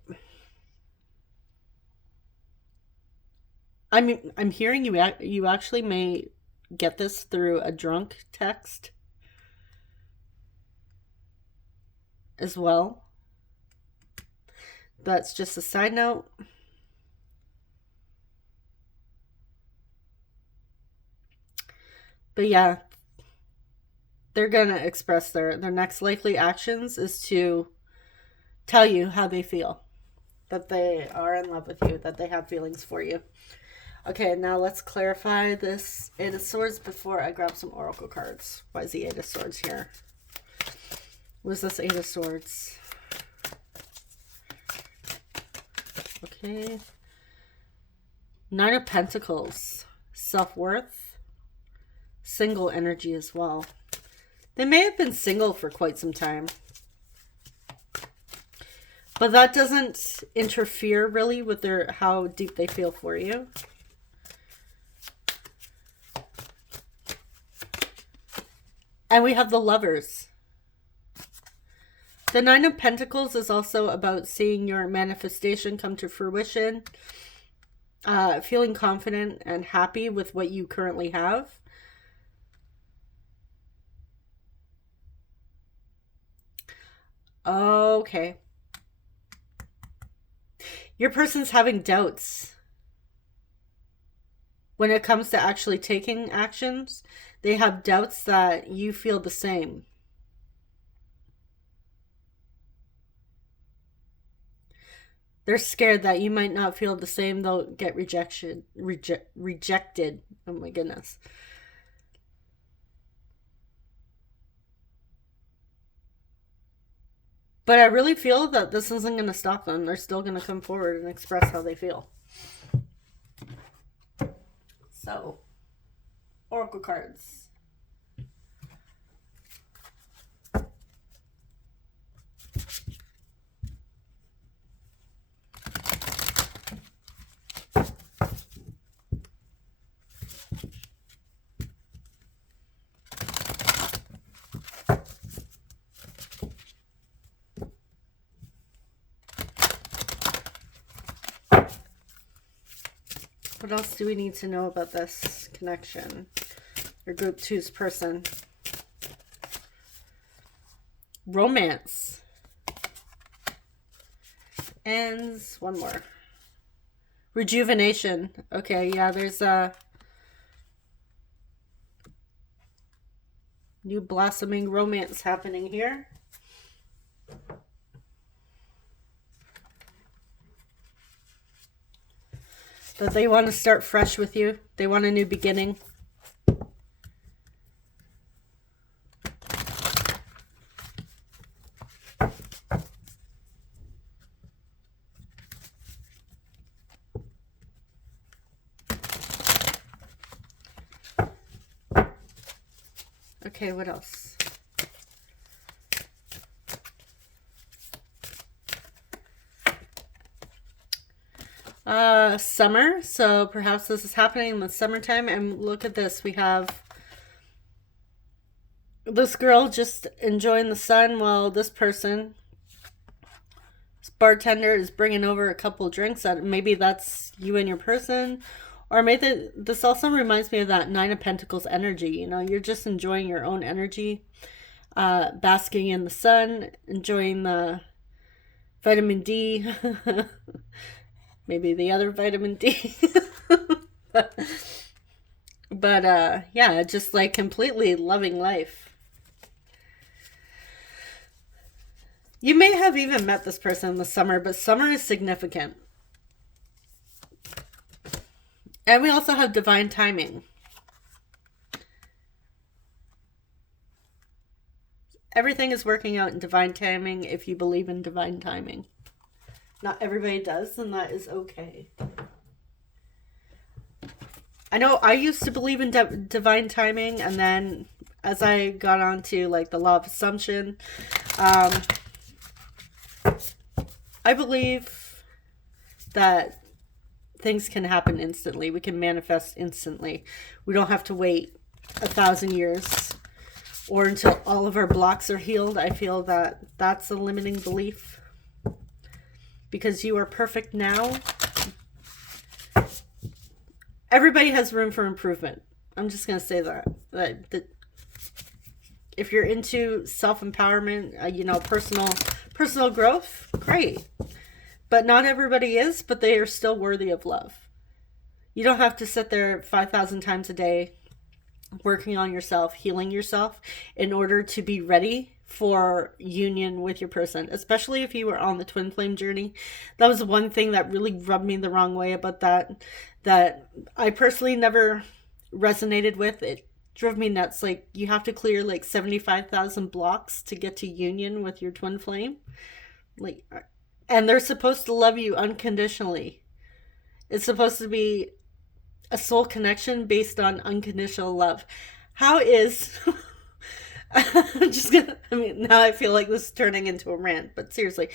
I'm hearing you actually may get this through a drunk text as well. That's just a side note. But yeah, they're gonna express their next likely actions is to tell you how they feel, that they are in love with you, that they have feelings for you. Okay, now let's clarify this Eight of Swords before I grab some oracle cards. Why is the Eight of Swords here? What is this Eight of Swords? Okay. Nine of Pentacles. Self-worth. Single energy as well. They may have been single for quite some time. But that doesn't interfere really with how deep they feel for you. And we have the Lovers. The Nine of Pentacles is also about seeing your manifestation come to fruition. Feeling confident and happy with what you currently have. Okay. Your person's having doubts when it comes to actually taking actions. They have doubts that you feel the same. They're scared that you might not feel the same. They'll get rejected. Oh my goodness. But I really feel that this isn't going to stop them. They're still going to come forward and express how they feel. So, oracle cards. What else do we need to know about this connection? Your group two's person. Romance. And one more. Rejuvenation. Okay, yeah, there's a new blossoming romance happening here. That they want to start fresh with you. They want a new beginning. Okay, what else? Summer. So perhaps this is happening in the summertime. And look at this. We have this girl just enjoying the sun while this person, this bartender, is bringing over a couple drinks. Maybe that's you and your person. Or maybe this also reminds me of that Nine of Pentacles energy. You know, you're just enjoying your own energy. Basking in the sun. Enjoying the vitamin D. Maybe the other vitamin D. but yeah, just like completely loving life. You may have even met this person in the summer, but summer is significant. And we also have divine timing. Everything is working out in divine timing if you believe in divine timing. Not everybody does, and that is okay. I know I used to believe in divine timing, and then as I got onto like the law of assumption, I believe that things can happen instantly. We can manifest instantly. We don't have to wait 1,000 years or until all of our blocks are healed. I feel that that's a limiting belief. Because you are perfect now. Everybody has room for improvement. I'm just going to say that. That if you're into self-empowerment, you know, personal growth, great. But not everybody is, but they are still worthy of love. You don't have to sit there 5,000 times a day working on yourself, healing yourself in order to be ready for union with your person, especially if you were on the twin flame journey. That was one thing that really rubbed me the wrong way about that I personally never resonated with. It drove me nuts. Like, you have to clear like 75,000 blocks to get to union with your twin flame. Like, and they're supposed to love you unconditionally. It's supposed to be a soul connection based on unconditional love. How is I'm just gonna, I mean, now I feel like this is turning into a rant, but seriously,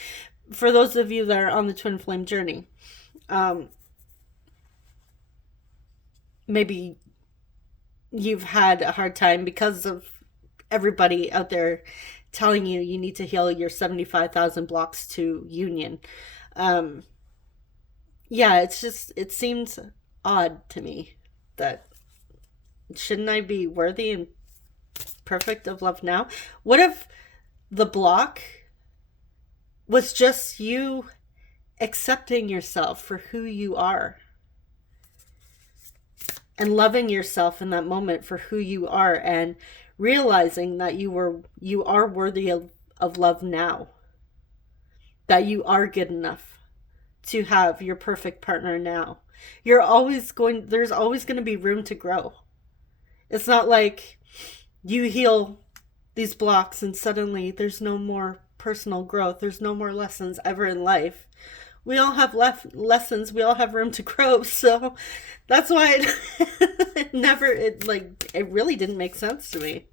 for those of you that are on the twin flame journey, maybe you've had a hard time because of everybody out there telling you you need to heal your 75,000 blocks to union. Yeah, it's just, it seems odd to me that shouldn't I be worthy and perfect of love now? What if the block was just you accepting yourself for who you are and loving yourself in that moment for who you are and realizing that you are worthy of love now, that you are good enough to have your perfect partner now. There's always going to be room to grow. It's not like you heal these blocks and suddenly there's no more personal growth. There's no more lessons ever in life. We all have lessons. We all have room to grow. So that's why it really didn't make sense to me.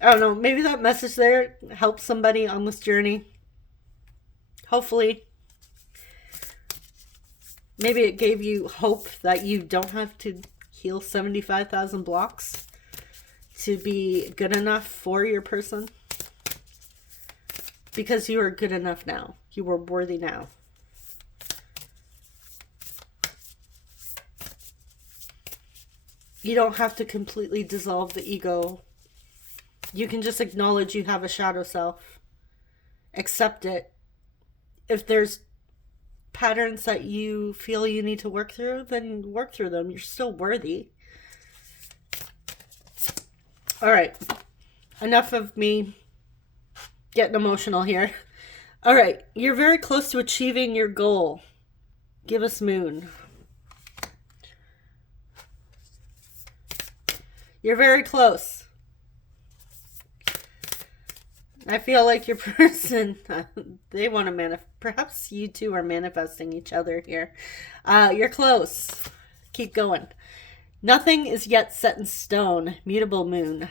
I don't know. Maybe that message there helps somebody on this journey. Hopefully. Maybe it gave you hope that you don't have to heal 75,000 blocks to be good enough for your person. Because you are good enough now. You are worthy now. You don't have to completely dissolve the ego. You can just acknowledge you have a shadow self. Accept it. If there's patterns that you feel you need to work through, then work through them. You're still worthy. All right. Enough of me getting emotional here. All right. You're very close to achieving your goal. Give us moon. You're very close. I feel like your person, they want to manifest. Perhaps you two are manifesting each other here. You're close. Keep going. Nothing is yet set in stone. Mutable moon.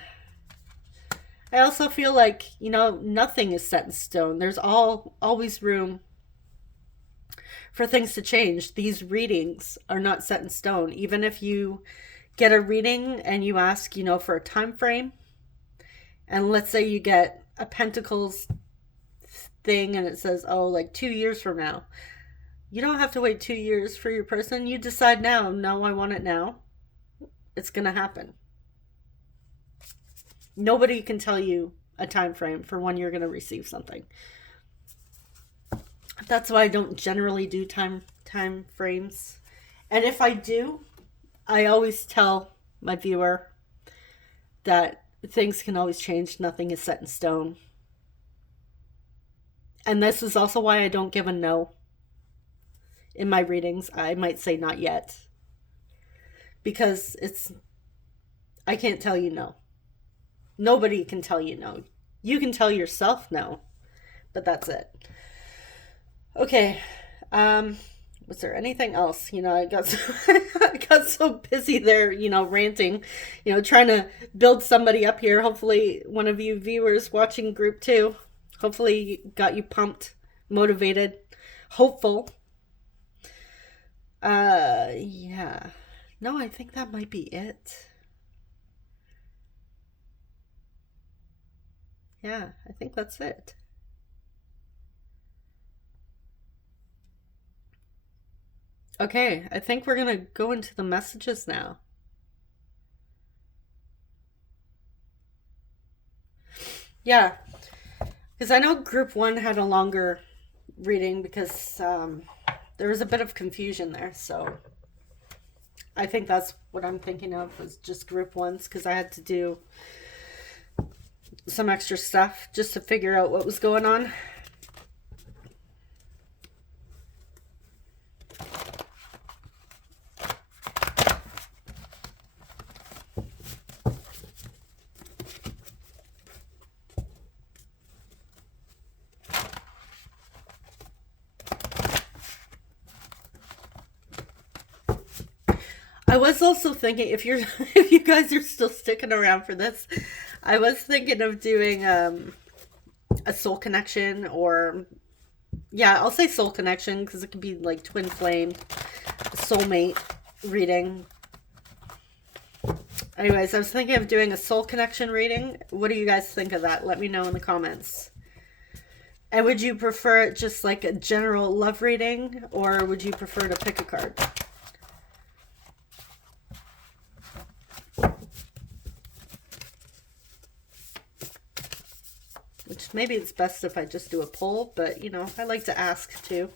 I also feel like, nothing is set in stone. There's always room for things to change. These readings are not set in stone. Even if you get a reading and you ask, for a time frame, and let's say you get a Pentacles thing and it says, like 2 years from now. You don't have to wait 2 years for your person. You decide now, no, I want it now. It's going to happen. Nobody can tell you a time frame for when you're going to receive something. That's why I don't generally do time frames. And if I do, I always tell my viewer that things can always change. Nothing is set in stone. And this is also why I don't give a no in my readings. I might say not yet. Because I can't tell you no. Nobody can tell you no. You can tell yourself no. But that's it. Okay. Was there anything else? I got so busy there, ranting, trying to build somebody up here. Hopefully one of you viewers watching group 2, hopefully got you pumped, motivated, hopeful. Yeah. No, I think that might be it. Yeah, I think that's it. Okay, I think we're going to go into the messages now. Yeah, because I know group 1 had a longer reading because there was a bit of confusion there. So I think that's what I'm thinking of, was just group 1's, because I had to do some extra stuff just to figure out what was going on. I was also thinking, if you guys are still sticking around for this, I was thinking of doing a soul connection, or I'll say soul connection because it could be like twin flame, soulmate reading. Anyways, I was thinking of doing a soul connection reading. What do you guys think of that? Let me know in the comments. And would you prefer it just like a general love reading, or would you prefer to pick a card? Which maybe it's best if I just do a poll, but I like to ask too.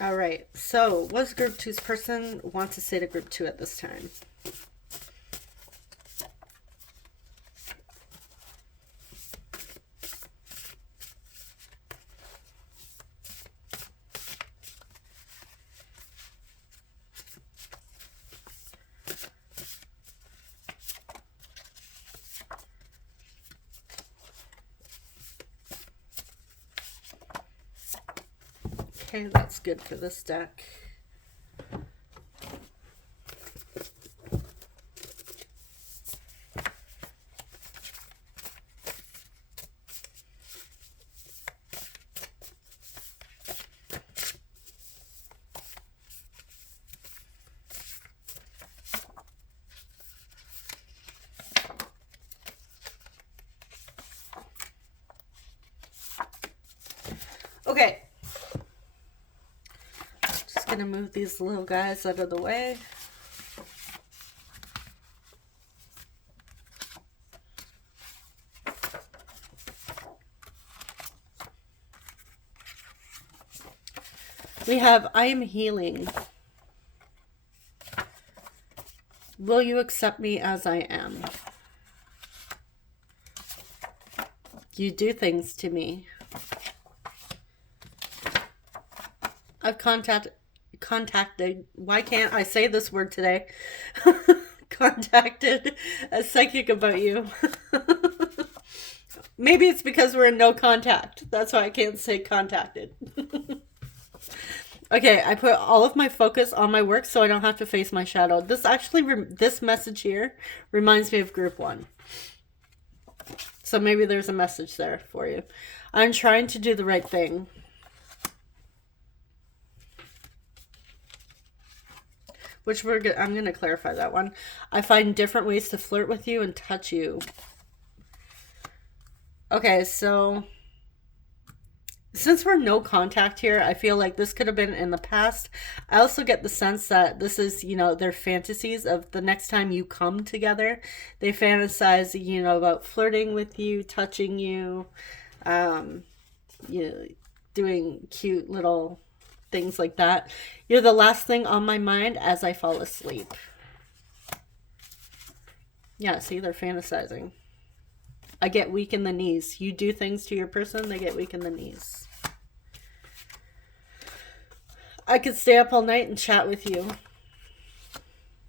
All right, so what does group 2's person want to say to group 2 at this time? Okay, that's good for this deck. going to move these little guys out of the way. We have, I am healing. Will you accept me as I am? You do things to me. I've contacted, why can't I say this word today? Contacted a psychic about you. Maybe it's because we're in no contact. That's why I can't say contacted. Okay, I put all of my focus on my work so I don't have to face my shadow. This actually, this message here reminds me of group 1. So maybe there's a message there for you. I'm trying to do the right thing. Which I'm going to clarify that one. I find different ways to flirt with you and touch you. Okay, so since we're no contact here, I feel like this could have been in the past. I also get the sense that this is, you know, their fantasies of the next time you come together. They fantasize, you know, about flirting with you, touching you, you know, doing cute little things like that. You're the last thing on my mind as I fall asleep. Yeah, see, they're fantasizing. I get weak in the knees. You do things to your person, they get weak in the knees. I could stay up all night and chat with you.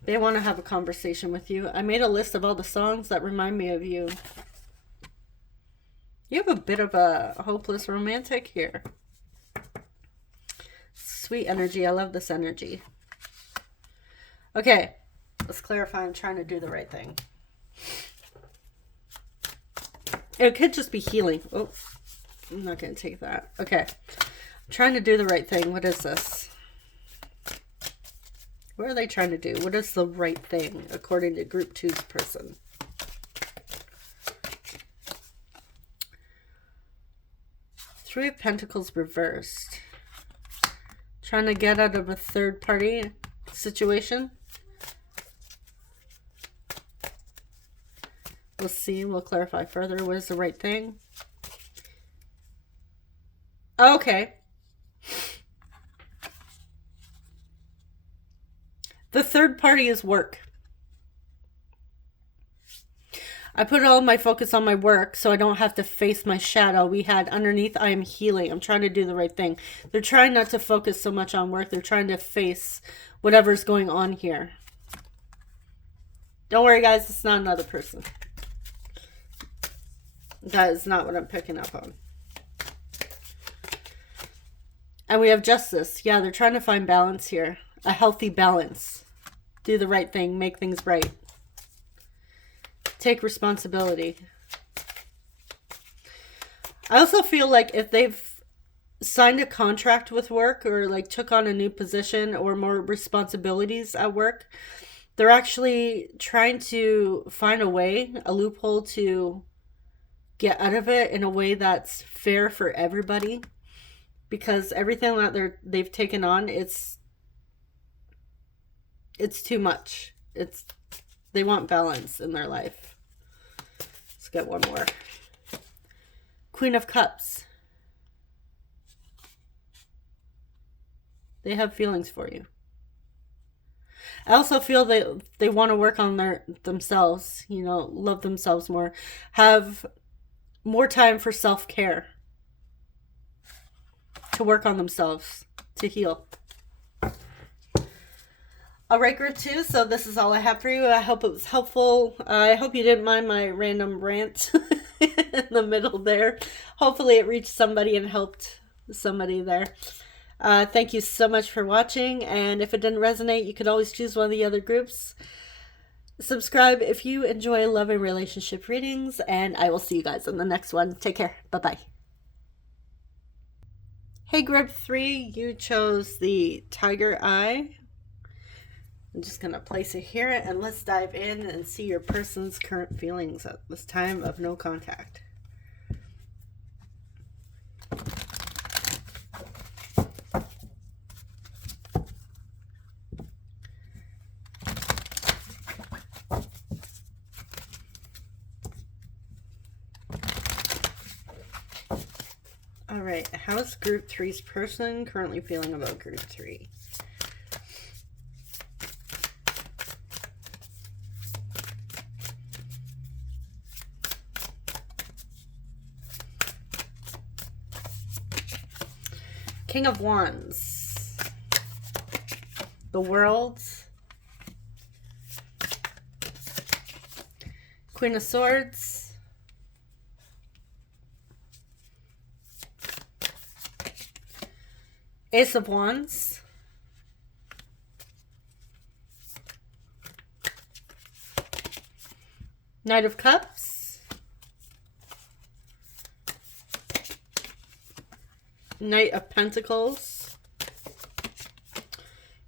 They want to have a conversation with you. I made a list of all the songs that remind me of you. You have a bit of a hopeless romantic here. Sweet energy. I love this energy. Okay, let's clarify. I'm trying to do the right thing. It could just be healing. Oh, I'm not going to take that. Okay. I'm trying to do the right thing. What is this? What are they trying to do? What is the right thing according to group 2's person? Three of Pentacles reversed. Trying to get out of a third party situation. We'll see. We'll clarify further. What is the right thing? Okay. The third party is work. I put all my focus on my work so I don't have to face my shadow. We had underneath, I am healing. I'm trying to do the right thing. They're trying not to focus so much on work. They're trying to face whatever's going on here. Don't worry, guys. It's not another person. That is not what I'm picking up on. And we have justice. Yeah, they're trying to find balance here. A healthy balance. Do the right thing. Make things right. Take responsibility. I also feel like if they've signed a contract with work or like took on a new position or more responsibilities at work, they're actually trying to find a way, a loophole to get out of it in a way that's fair for everybody. Because everything that they've taken on, it's too much. They want balance in their life. Let's get one more. Queen of Cups. They have feelings for you. I also feel they want to work on themselves, you know, love themselves more. Have more time for self-care. To work on themselves. To heal. All right, group 2. So this is all I have for you. I hope it was helpful. I hope you didn't mind my random rant in the middle there. Hopefully it reached somebody and helped somebody there. Thank you so much for watching. And if it didn't resonate, you could always choose one of the other groups. Subscribe if you enjoy love and relationship readings. And I will see you guys in the next one. Take care. Bye-bye. Hey, group 3, you chose the Tiger Eye. I'm just going to place it here and let's dive in and see your person's current feelings at this time of no contact. All right, how's Group 3's person currently feeling about Group 3? King of Wands, the World, Queen of Swords, Ace of Wands, Knight of Cups, Knight of Pentacles,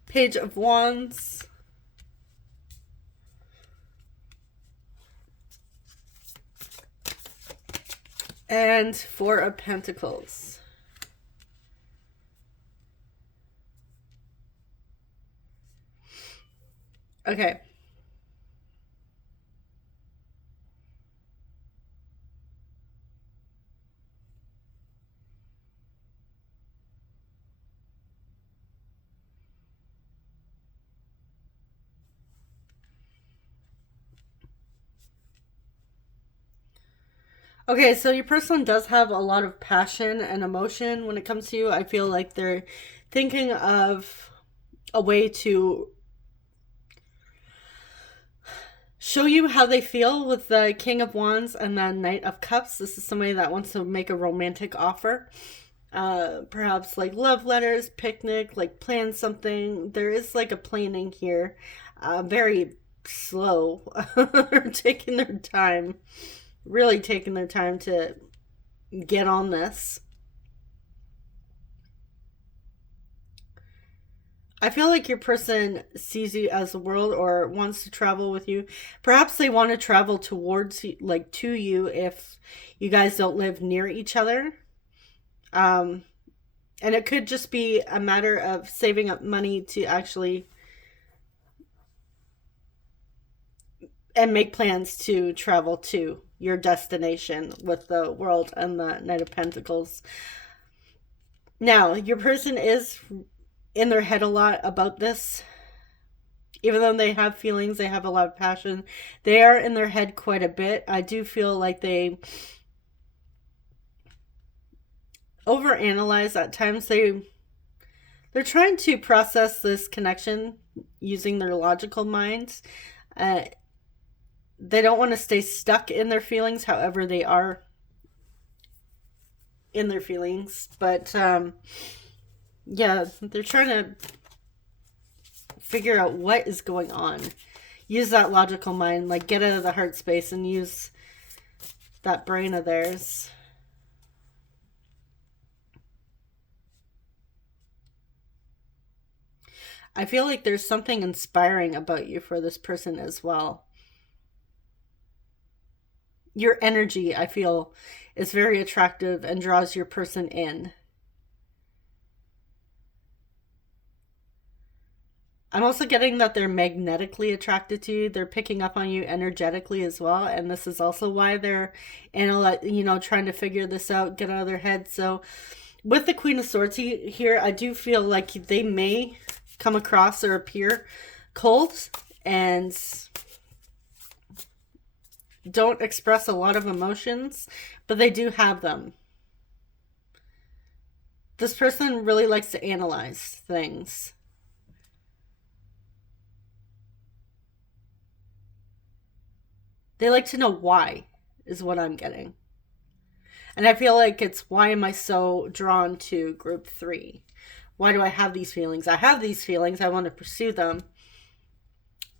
Page of Wands, and Four of Pentacles. Okay. Okay, so your person does have a lot of passion and emotion when it comes to you. I feel like they're thinking of a way to show you how they feel with the King of Wands and the Knight of Cups. This is somebody that wants to make a romantic offer. Perhaps like love letters, picnic, like plan something. There is like a planning here. Very slow. They're taking their time. Really taking their time to get on this. I feel like your person sees you as the world or wants to travel with you. Perhaps they want to travel towards you, like to you, if you guys don't live near each other. And it could just be a matter of saving up money to actually and make plans to travel to your destination with the World and the Knight of Pentacles. Now, your person is in their head a lot about this. Even though they have feelings, they have a lot of passion, they are in their head quite a bit. I do feel like they overanalyze at times. They're trying to process this connection using their logical minds. They don't want to stay stuck in their feelings, however they are in their feelings. But yeah, they're trying to figure out what is going on. Use that logical mind, like get out of the heart space and use that brain of theirs. I feel like there's something inspiring about you for this person as well. Your energy, I feel, is very attractive and draws your person in. I'm also getting that they're magnetically attracted to you. They're picking up on you energetically as well. And this is also why they're, trying to figure this out, get out of their head. So with the Queen of Swords here, I do feel like they may come across or appear cold and don't express a lot of emotions, but they do have them. This person really likes to analyze things. They like to know why, is what I'm getting. And I feel like it's, why am I so drawn to Group 3? Why do I have these feelings? I have these feelings. I want to pursue them.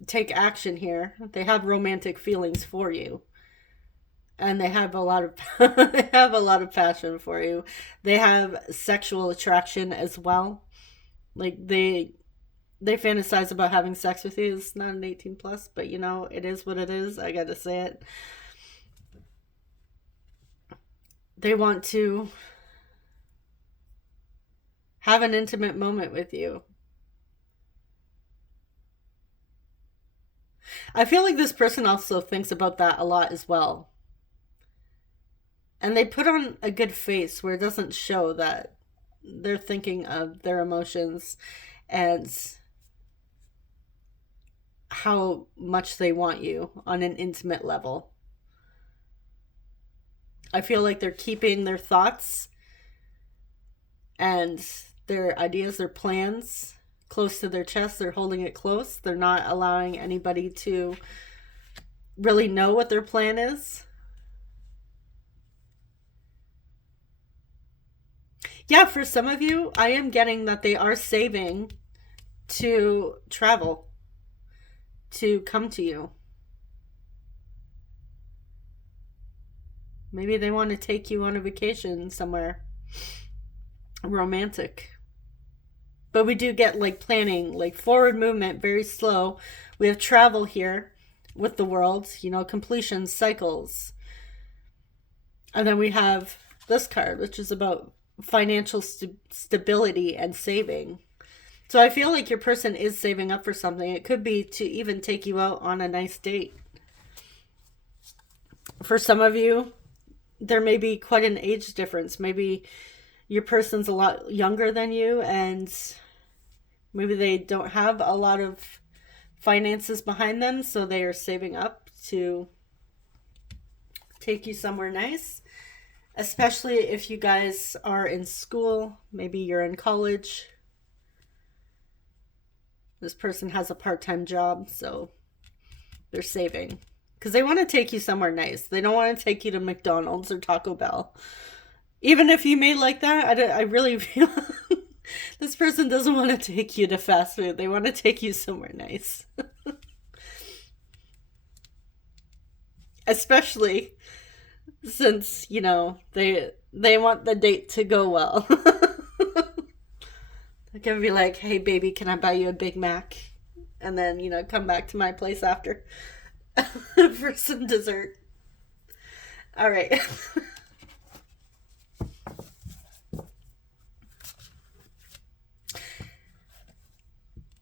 Take action here. They have romantic feelings for you. And they have a lot of they have a lot of passion for you. They have sexual attraction as well. Like they fantasize about having sex with you. It's not an 18 plus, but it is what it is. I gotta say it. They want to have an intimate moment with you. I feel like this person also thinks about that a lot as well. And they put on a good face where it doesn't show that they're thinking of their emotions and how much they want you on an intimate level. I feel like they're keeping their thoughts and their ideas, their plans close to their chest. They're holding it close. They're not allowing anybody to really know what their plan is. Yeah, for some of you, I am getting that they are saving to travel, to come to you. Maybe they want to take you on a vacation somewhere romantic. But we do get like planning, like forward movement, very slow. We have travel here with the world, completion, cycles. And then we have this card, which is about financial stability and saving. So I feel like your person is saving up for something. It could be to even take you out on a nice date. For some of you, there may be quite an age difference. Maybe your person's a lot younger than you, and maybe they don't have a lot of finances behind them, so they are saving up to take you somewhere nice. Especially if you guys are in school, maybe you're in college. This person has a part-time job, so they're saving. Because they want to take you somewhere nice. They don't want to take you to McDonald's or Taco Bell. Even if you may like that, I really feel this person doesn't want to take you to fast food. They want to take you somewhere nice. Especially since, they want the date to go well. They're going to be like, hey, baby, can I buy you a Big Mac? And then, come back to my place after for some dessert. All right.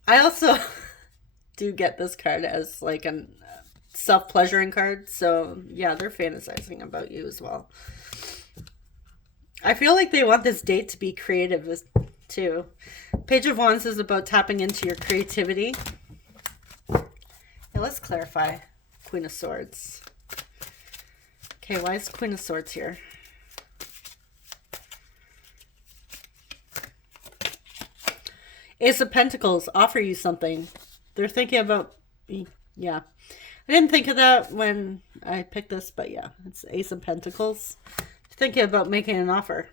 I also do get this card as like a self-pleasuring card. So yeah, they're fantasizing about you as well. I feel like they want this date to be creative too. Page of Wands is about tapping into your creativity. Now let's clarify. Queen of Swords. Okay, why is Queen of Swords here? Ace of Pentacles offer you something. They're thinking about, yeah. I didn't think of that when I picked this, but yeah, it's Ace of Pentacles. Thinking about making an offer.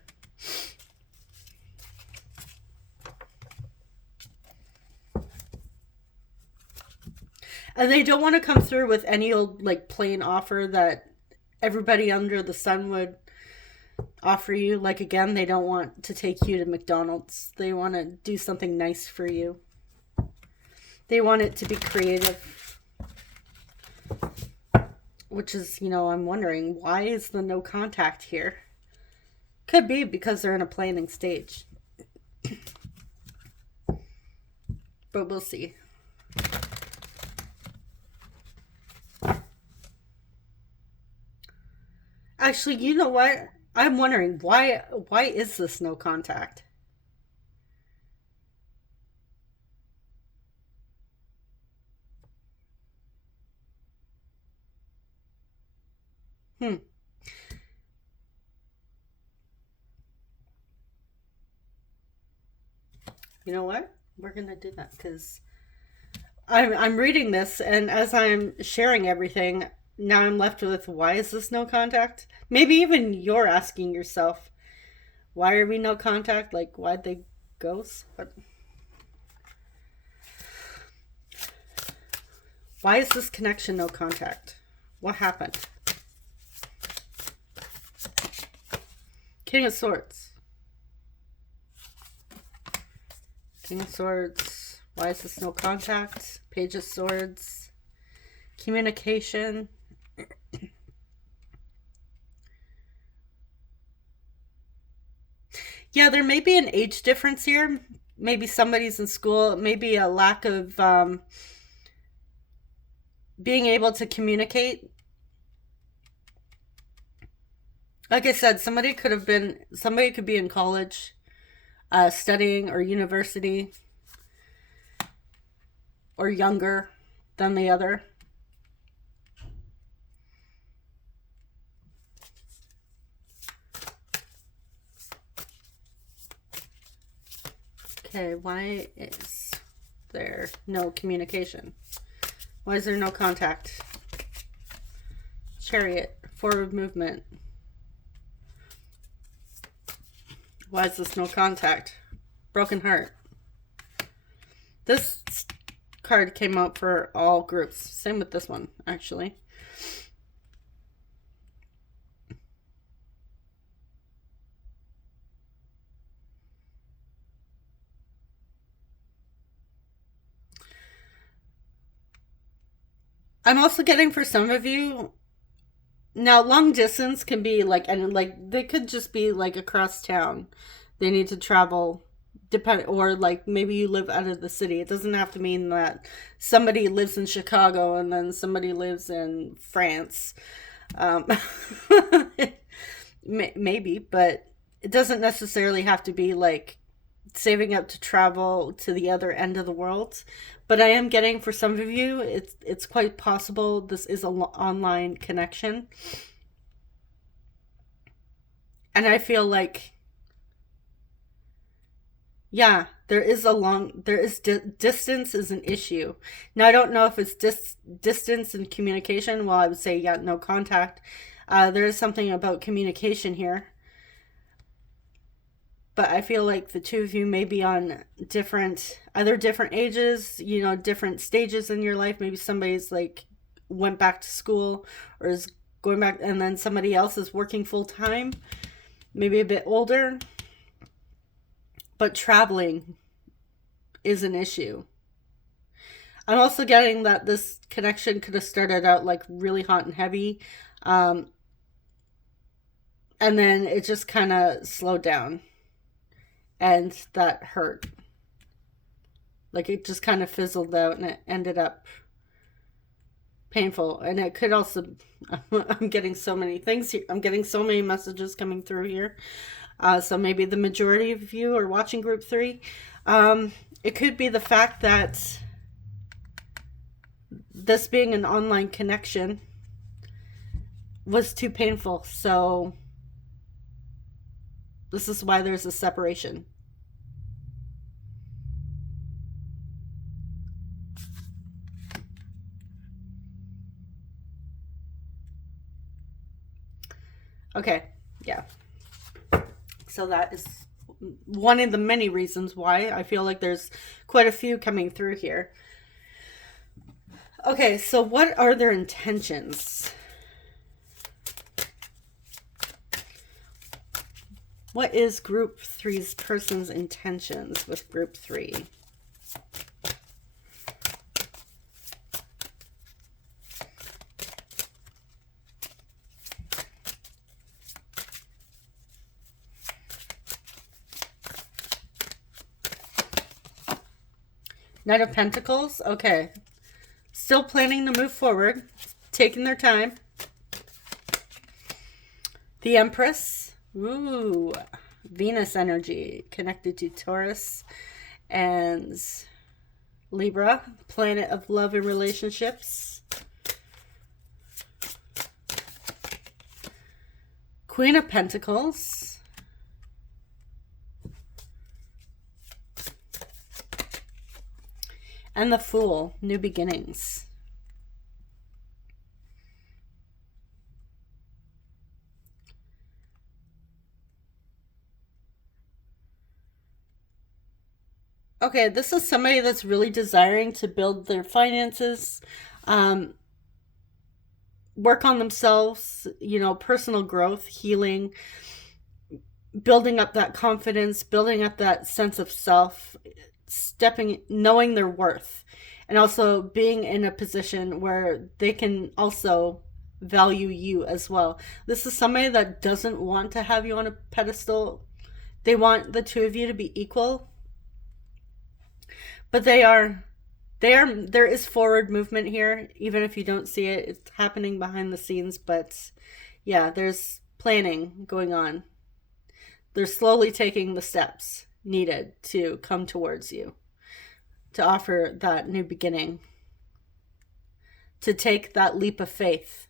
And they don't want to come through with any old, like, plain offer that everybody under the sun would offer you. Like, again, they don't want to take you to McDonald's. They want to do something nice for you. They want it to be creative. Which is, I'm wondering, why is the no contact here? Could be because they're in a planning stage. But we'll see. Actually, you know what? I'm wondering, why is this no contact? You know what? We're going to do that because I'm reading this, and as I'm sharing everything, now I'm left with, why is this no contact? Maybe even you're asking yourself, why are we no contact? Like, why'd they ghost? What? Why is this connection no contact? What happened? King of Swords. King of Swords. Why is this no contact? Page of Swords. Communication. Yeah, there may be an age difference here. Maybe somebody's in school. Maybe a lack of being able to communicate. Like I said, somebody could be in college, studying, or university, or younger than the other. Okay, why is there no communication? Why is there no contact? Chariot, forward movement. Why is this no contact? Broken heart. This card came out for all groups. Same with this one, actually. I'm also getting for some of you, now long distance can be like, and like they could just be like across town. They need to travel, or like maybe you live out of the city. It doesn't have to mean that somebody lives in Chicago and then somebody lives in France. Um, maybe, but it doesn't necessarily have to be like saving up to travel to the other end of the world. But I am getting for some of you, it's quite possible this is an online connection, and I feel like, yeah, distance is an issue. Now I don't know if it's distance and communication. Well, I would say yeah, no contact. There is something about communication here, but I feel like the two of you may be on either different ages, different stages in your life. Maybe somebody's like went back to school or is going back, and then somebody else is working full time, maybe a bit older, but traveling is an issue. I'm also getting that this connection could have started out like really hot and heavy, and then it just kind of slowed down, and that hurt. Like it just kind of fizzled out and it ended up painful. And it could also, I'm getting so many things here. I'm getting so many messages coming through here. So maybe the majority of you are watching group 3. It could be the fact that this being an online connection was too painful. So this is why there's a separation. Okay, yeah. So that is one of the many reasons why I feel like there's quite a few coming through here. Okay, so what are their intentions? What is group 3's person's intentions with group 3? Knight of Pentacles. Okay. Still planning to move forward. Taking their time. The Empress. Ooh. Venus energy. Connected to Taurus and Libra. Planet of love and relationships. Queen of Pentacles. And the Fool, new beginnings. Okay, this is somebody that's really desiring to build their finances, work on themselves, personal growth, healing, building up that confidence, building up that sense of self, knowing their worth, and also being in a position where they can also value you as well. This is somebody that doesn't want to have you on a pedestal. They want the two of you to be equal, but there is forward movement here, even if you don't see it. It's happening behind the scenes, but yeah, there's planning going on. They're slowly taking the steps needed to come towards you, to offer that new beginning, to take that leap of faith,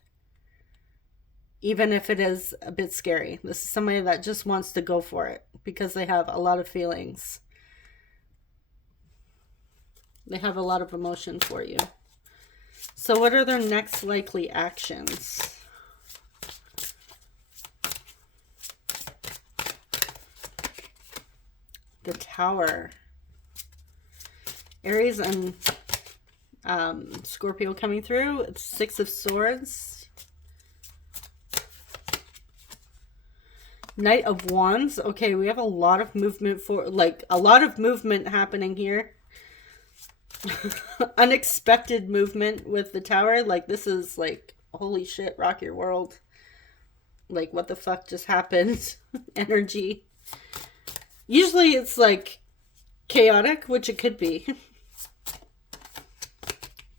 even if it is a bit scary. This is somebody that just wants to go for it because they have a lot of feelings. They have a lot of emotion for you. So what are their next likely actions? The Tower. Aries and Scorpio coming through. It's Six of Swords. Knight of Wands. Okay, we have a lot of movement happening here. Unexpected movement with the Tower. Like, this is like, holy shit, rock your world. Like, what the fuck just happened? Energy. Usually it's like chaotic, which it could be.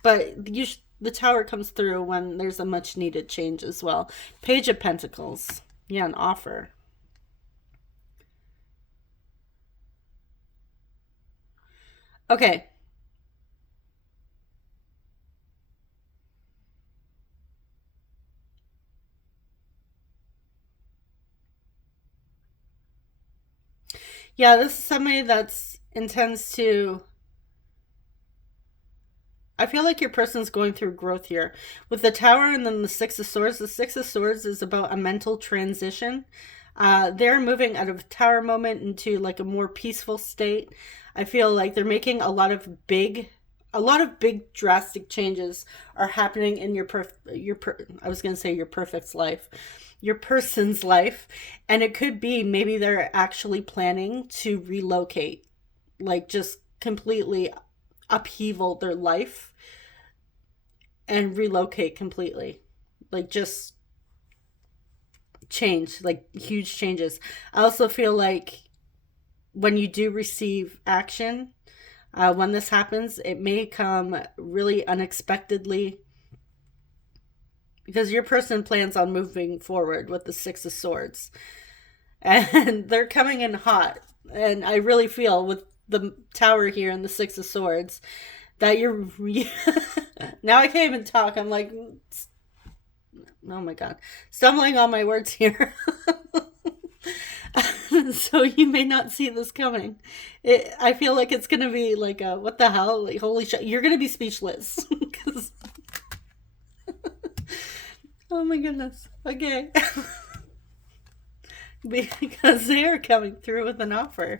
But the Tower comes through when there's a much needed change as well. Page of Pentacles. Yeah, an offer. Okay. Yeah, this is somebody that's intends to... I feel like your person's going through growth here. With the Tower and then the Six of Swords. The Six of Swords is about a mental transition. They're moving out of a Tower moment into like a more peaceful state. I feel like they're making a lot of big drastic changes are happening in your perfect life. Your person's life. And it could be maybe they're actually planning to relocate. Like, just completely upheaval their life and relocate completely. Like, just change, like huge changes. I also feel like when you do receive action, when this happens, it may come really unexpectedly, because your person plans on moving forward with the Six of Swords. And they're coming in hot. And I really feel with the Tower here and the Six of Swords that you're... Now I can't even talk. I'm like... Oh my God. Stumbling on my words here. So you may not see this coming. I feel like it's going to be like a, what the hell? Like, holy shit. You're going to be speechless. Oh my goodness. Okay. Because they are coming through with an offer.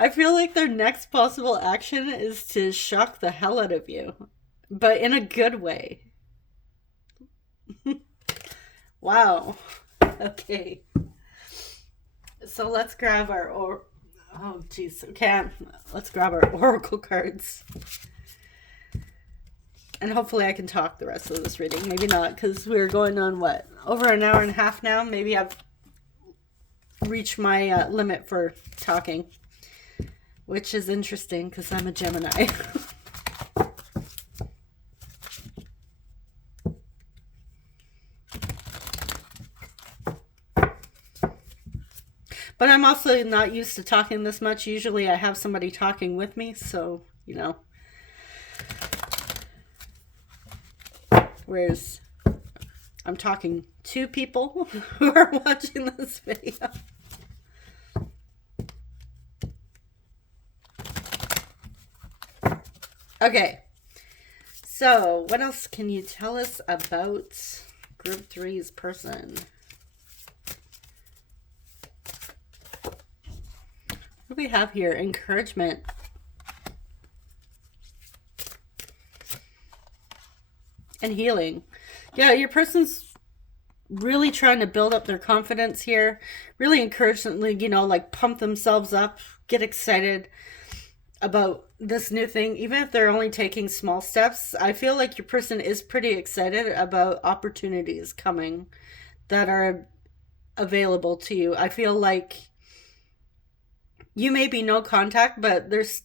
I feel like their next possible action is to shock the hell out of you. But in a good way. Wow. Okay. So let's grab our... oh, jeez. Okay. Let's grab our oracle cards. And hopefully I can talk the rest of this reading. Maybe not, because we're going on, what, over an hour and a half now? Maybe I've reached my limit for talking. Which is interesting, because I'm a Gemini. But I'm also not used to talking this much. Usually I have somebody talking with me, so, you know. Whereas I'm talking to people who are watching this video. Okay. So, what else can you tell us about Group 3's person? What do we have here? Encouragement. And healing. Yeah, your person's really trying to build up their confidence here. Really encourage them, you know, like pump themselves up. Get excited about this new thing. Even if they're only taking small steps, I feel like your person is pretty excited about opportunities coming that are available to you. I feel like you may be no contact, but there's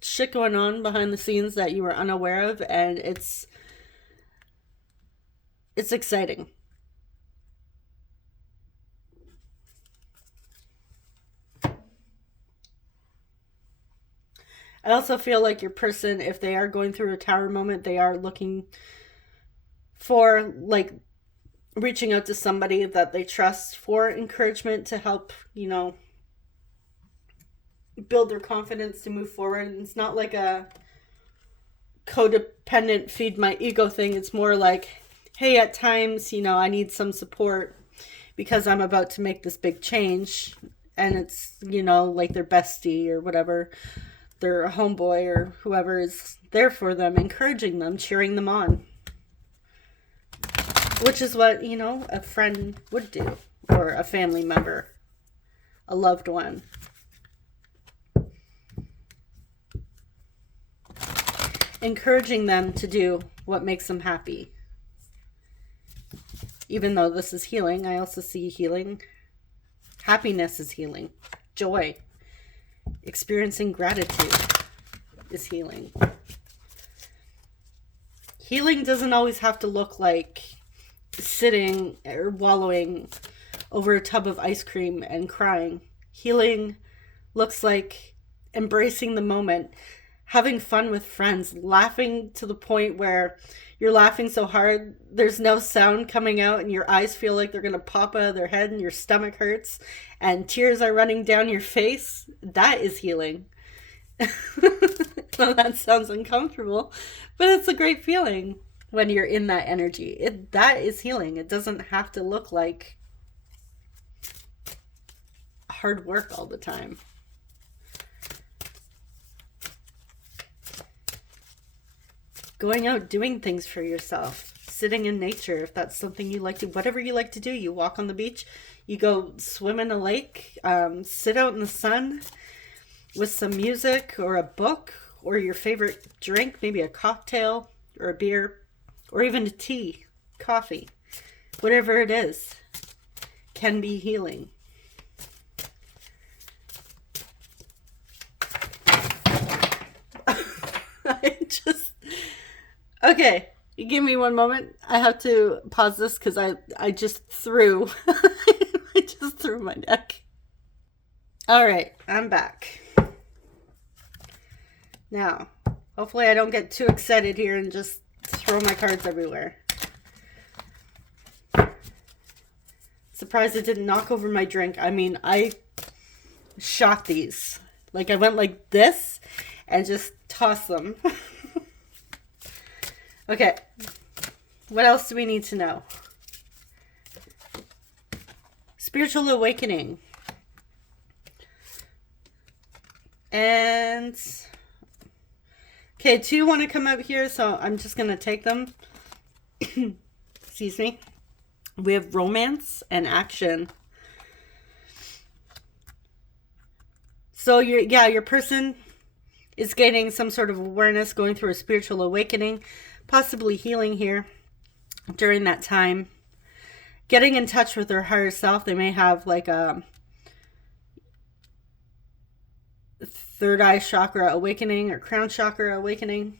shit going on behind the scenes that you were unaware of, and it's It's exciting. I also feel like your person, if they are going through a tower moment, they are looking for, like, reaching out to somebody that they trust for encouragement to help, build their confidence to move forward. And it's not like a codependent feed my ego thing. It's more like, hey, at times, I need some support because I'm about to make this big change. And it's, like their bestie or whatever, their homeboy or whoever is there for them, encouraging them, cheering them on. Which is what, a friend would do, or a family member, a loved one. Encouraging them to do what makes them happy. Even though this is healing, I also see healing. Happiness is healing. Joy. Experiencing gratitude is healing. Healing doesn't always have to look like sitting or wallowing over a tub of ice cream and crying. Healing looks like embracing the moment, having fun with friends, laughing to the point where you're laughing so hard there's no sound coming out and your eyes feel like they're going to pop out of their head and your stomach hurts and tears are running down your face. That is healing. Well, that sounds uncomfortable, but it's a great feeling when you're in that energy. That is healing. It doesn't have to look like hard work all the time. Going out, doing things for yourself, sitting in nature, if that's something you like to, whatever you like to do. You walk on the beach, you go swim in a lake, sit out in the sun with some music or a book or your favorite drink, maybe a cocktail or a beer or even a tea, coffee, whatever it is, can be healing. Okay, you give me one moment. I have to pause this because I just threw, I just threw my neck. All right, I'm back. Now, hopefully I don't get too excited here and just throw my cards everywhere. Surprised it didn't knock over my drink. I mean, I shot these. Like, I went like this and just tossed them. Okay, what else do we need to know? Spiritual awakening. And, okay, two want to come up here, so I'm just going to take them. Excuse me. We have romance and action. So your person is gaining some sort of awareness, going through a spiritual awakening, possibly healing here during that time. Getting in touch with their higher self. They may have like a third eye chakra awakening or crown chakra awakening.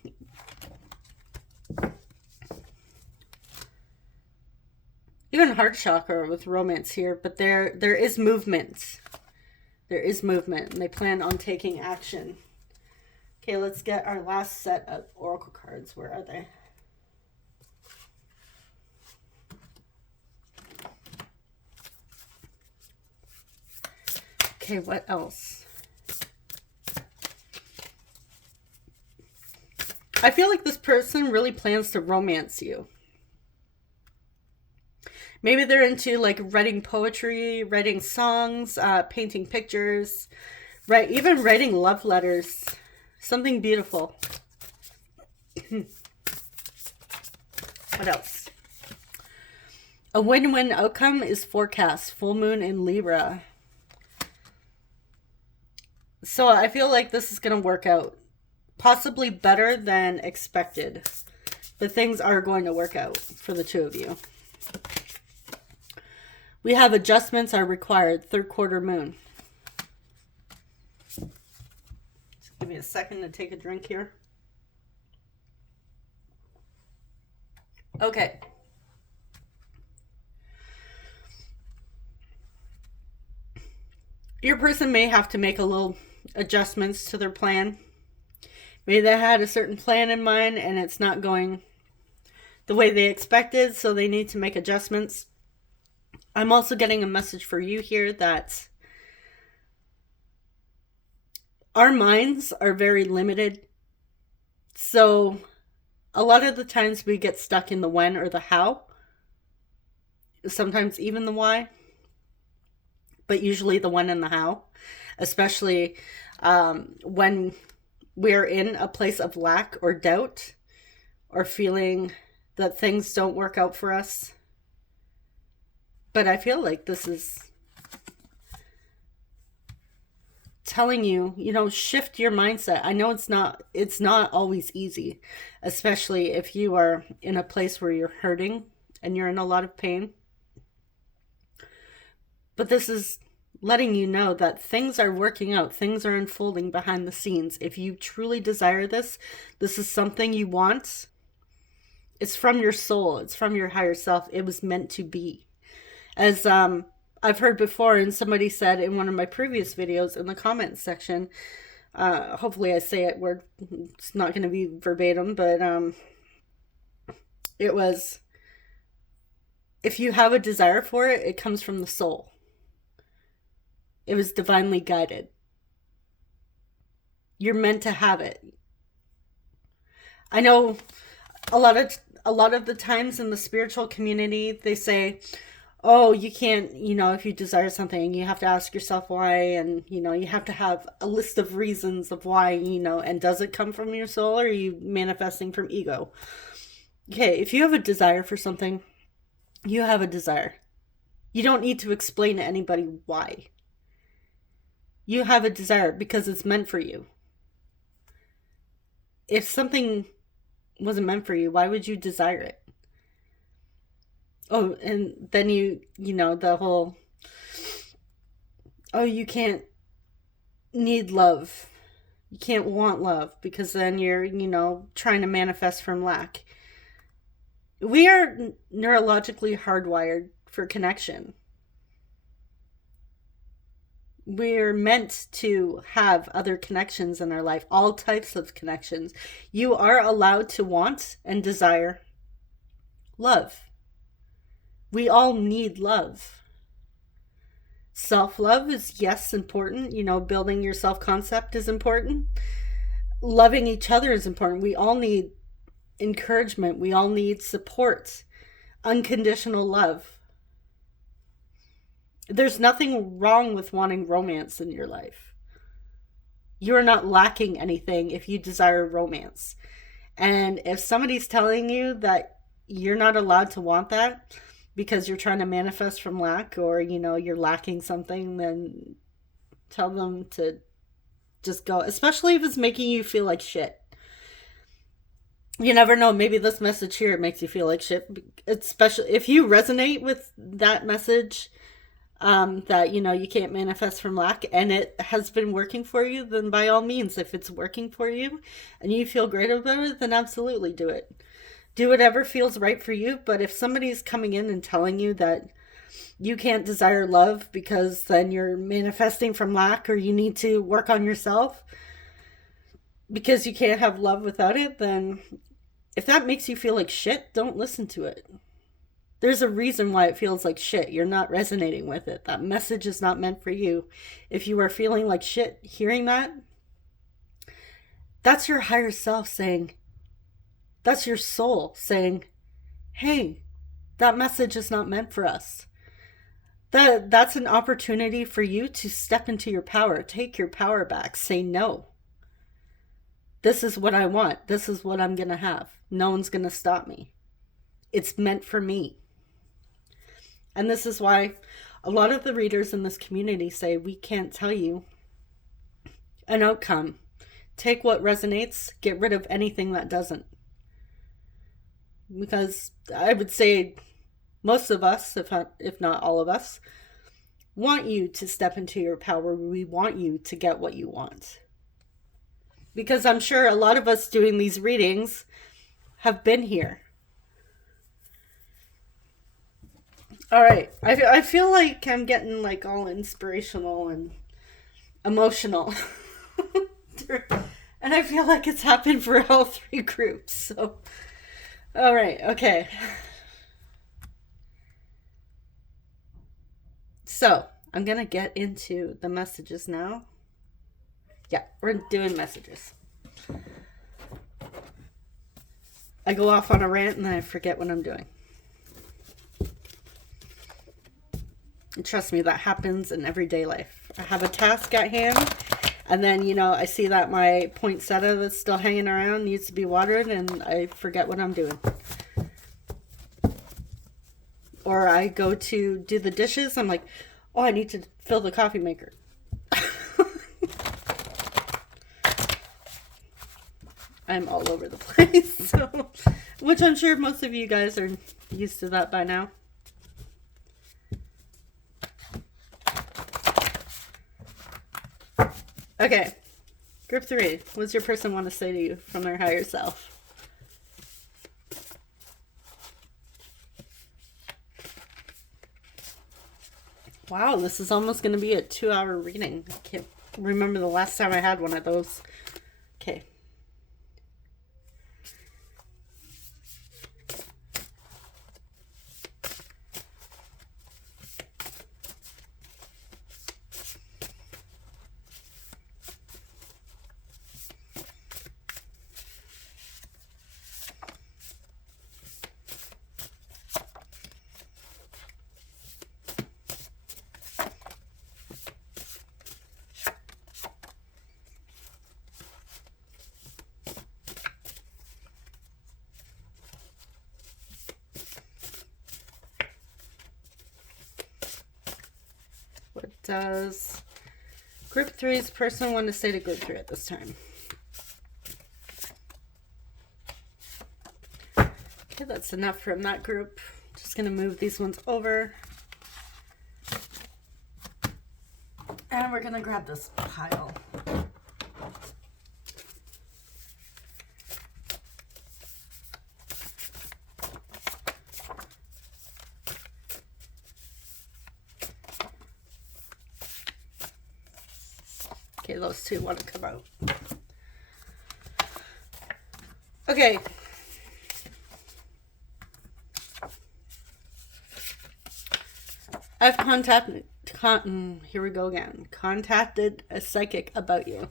Even heart chakra with romance here, but there is movement. There is movement, and they plan on taking action. Okay, let's get our last set of oracle cards. Where are they? Okay, what else? I feel like this person really plans to romance you. Maybe they're into like writing poetry, writing songs, painting pictures, right? Even writing love letters. Something beautiful. What else? A win-win outcome is forecast. Full moon in Libra. So I feel like this is going to work out. Possibly better than expected. But things are going to work out for the two of you. We have adjustments are required. Third quarter moon. Just give me a second to take a drink here. Okay. Your person may have to make a little adjustments to their plan. Maybe they had a certain plan in mind and it's not going the way they expected, so they need to make adjustments. I'm also getting a message for you here that our minds are very limited. So a lot of the times we get stuck in the when or the how. Sometimes even the why. But usually the when and the how. Especially when we're in a place of lack or doubt, or feeling that things don't work out for us. But I feel like this is telling you, shift your mindset. I know it's not always easy, especially if you are in a place where you're hurting and you're in a lot of pain. But this is letting you know that things are working out, things are unfolding behind the scenes. If you truly desire this is something you want. It's from your soul, it's from your higher self. It was meant to be. As I've heard before, and somebody said in one of my previous videos in the comments section, hopefully I say it word, it's not going to be verbatim, but it was, if you have a desire for it, it comes from the soul. It was divinely guided. You're meant to have it. I know a lot of the times in the spiritual community, they say, oh, you can't, if you desire something, you have to ask yourself why, and, you have to have a list of reasons of why, and does it come from your soul, or are you manifesting from ego? Okay, if you have a desire for something, you have a desire. You don't need to explain to anybody why. You have a desire because it's meant for you. If something wasn't meant for you, why would you desire it? Oh, and then the whole, oh, you can't need love. You can't want love because then you're, trying to manifest from lack. We are neurologically hardwired for connection. We're meant to have other connections in our life, all types of connections. You are allowed to want and desire love. We all need love. Self-love is, yes, important. Building your self-concept is important. Loving each other is important. We all need encouragement. We all need support. Unconditional love. There's nothing wrong with wanting romance in your life. You are not lacking anything if you desire romance. And if somebody's telling you that you're not allowed to want that because you're trying to manifest from lack, or, you're lacking something, then tell them to just go, especially if it's making you feel like shit. You never know, maybe this message here makes you feel like shit, especially if you resonate with that message, that, you can't manifest from lack, and it has been working for you, then by all means, if it's working for you and you feel great about it, then absolutely do it. Do whatever feels right for you. But if somebody's coming in and telling you that you can't desire love because then you're manifesting from lack, or you need to work on yourself because you can't have love without it, then if that makes you feel like shit, don't listen to it. There's a reason why it feels like shit. You're not resonating with it. That message is not meant for you. If you are feeling like shit hearing that, that's your higher self saying, that's your soul saying, hey, that message is not meant for us. That's an opportunity for you to step into your power. Take your power back. Say no. This is what I want. This is what I'm going to have. No one's going to stop me. It's meant for me. And this is why a lot of the readers in this community say we can't tell you an outcome. Take what resonates. Get rid of anything that doesn't. Because I would say most of us, if not all of us, want you to step into your power. We want you to get what you want. Because I'm sure a lot of us doing these readings have been here. All right. I feel like I'm getting like all inspirational and emotional. And I feel like it's happened for all three groups. So, all right, okay. So, I'm going to get into the messages now. Yeah, we're doing messages. I go off on a rant and then I forget what I'm doing. And trust me, that happens in everyday life. I have a task at hand, and then, you know, I see that my poinsettia that's still hanging around needs to be watered, and I forget what I'm doing. Or I go to do the dishes, I'm like, oh, I need to fill the coffee maker. I'm all over the place. So, which I'm sure most of you guys are used to that by now. Okay, group 3. What does your person want to say to you from their higher self? Wow, this is almost going to be a 2-hour reading. I can't remember the last time I had one of those. Okay. What does group 3's person want to say to group 3 at this time? Okay, that's enough from that group. Just going to move these ones over. And we're going to grab this pile. Okay, those two want to come out. Okay. I've here we go again. Contacted a psychic about you.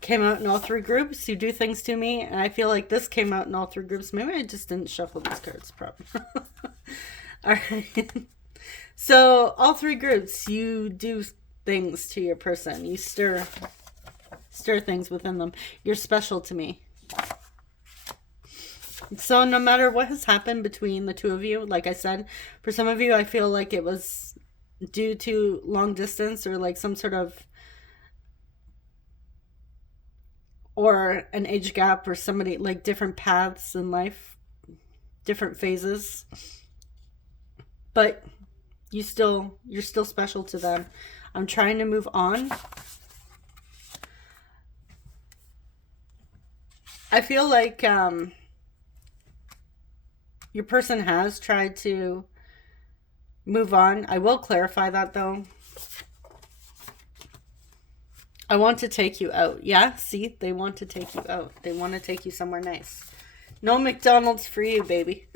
Came out in all 3 groups. You do things to me, and I feel like this came out in all 3 groups. Maybe I just didn't shuffle these cards properly. All right. So all 3 groups, you do things to your person. You stir things within them. You're special to me. So no matter what has happened between the 2 of you, like I said, for some of you, I feel like it was due to long distance or like some sort of, or an age gap or somebody, like different paths in life, different phases. But you're still special to them. I'm trying to move on. I feel like your person has tried to move on. I will clarify that though. I want to take you out. Yeah, see, they want to take you out. They want to take you somewhere nice. No McDonald's for you, baby.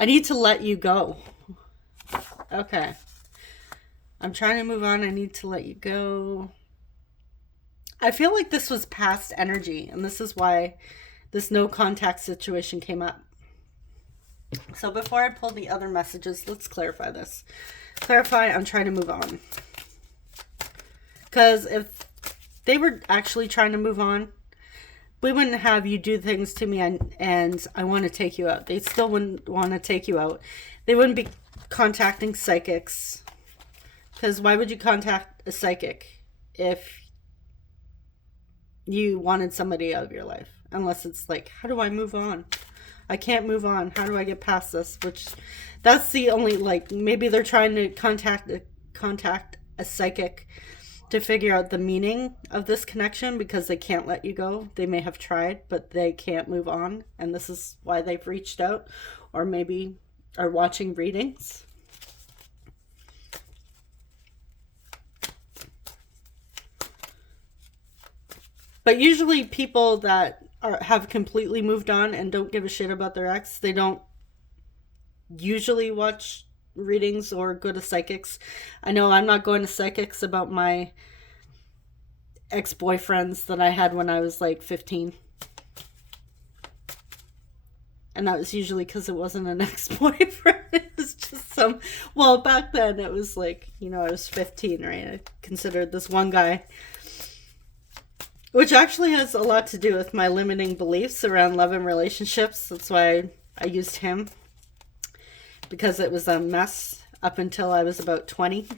I need to let you go. Okay. I'm trying to move on. I need to let you go. I feel like this was past energy, and this is why this no contact situation came up. So before I pull the other messages, let's clarify this. Clarify, I'm trying to move on. Because if they were actually trying to move on, we wouldn't have you do things to me and I want to take you out. They still wouldn't want to take you out. They wouldn't be contacting psychics. Because why would you contact a psychic if you wanted somebody out of your life? Unless it's like, how do I move on? I can't move on. How do I get past this? Which, that's the only, like, maybe they're trying to contact a psychic to figure out the meaning of this connection because they can't let you go. They may have tried, but they can't move on. And this is why they've reached out, or maybe are watching readings. But usually people that have completely moved on and don't give a shit about their ex, they don't usually watch readings or go to psychics. I know I'm not going to psychics about my ex-boyfriends that I had when I was like 15. And that was usually because it wasn't an ex-boyfriend. It was just some... Well, back then it was like, you know, I was 15, right? I considered this one guy. Which actually has a lot to do with my limiting beliefs around love and relationships. That's why I used him. Because it was a mess up until I was about 20.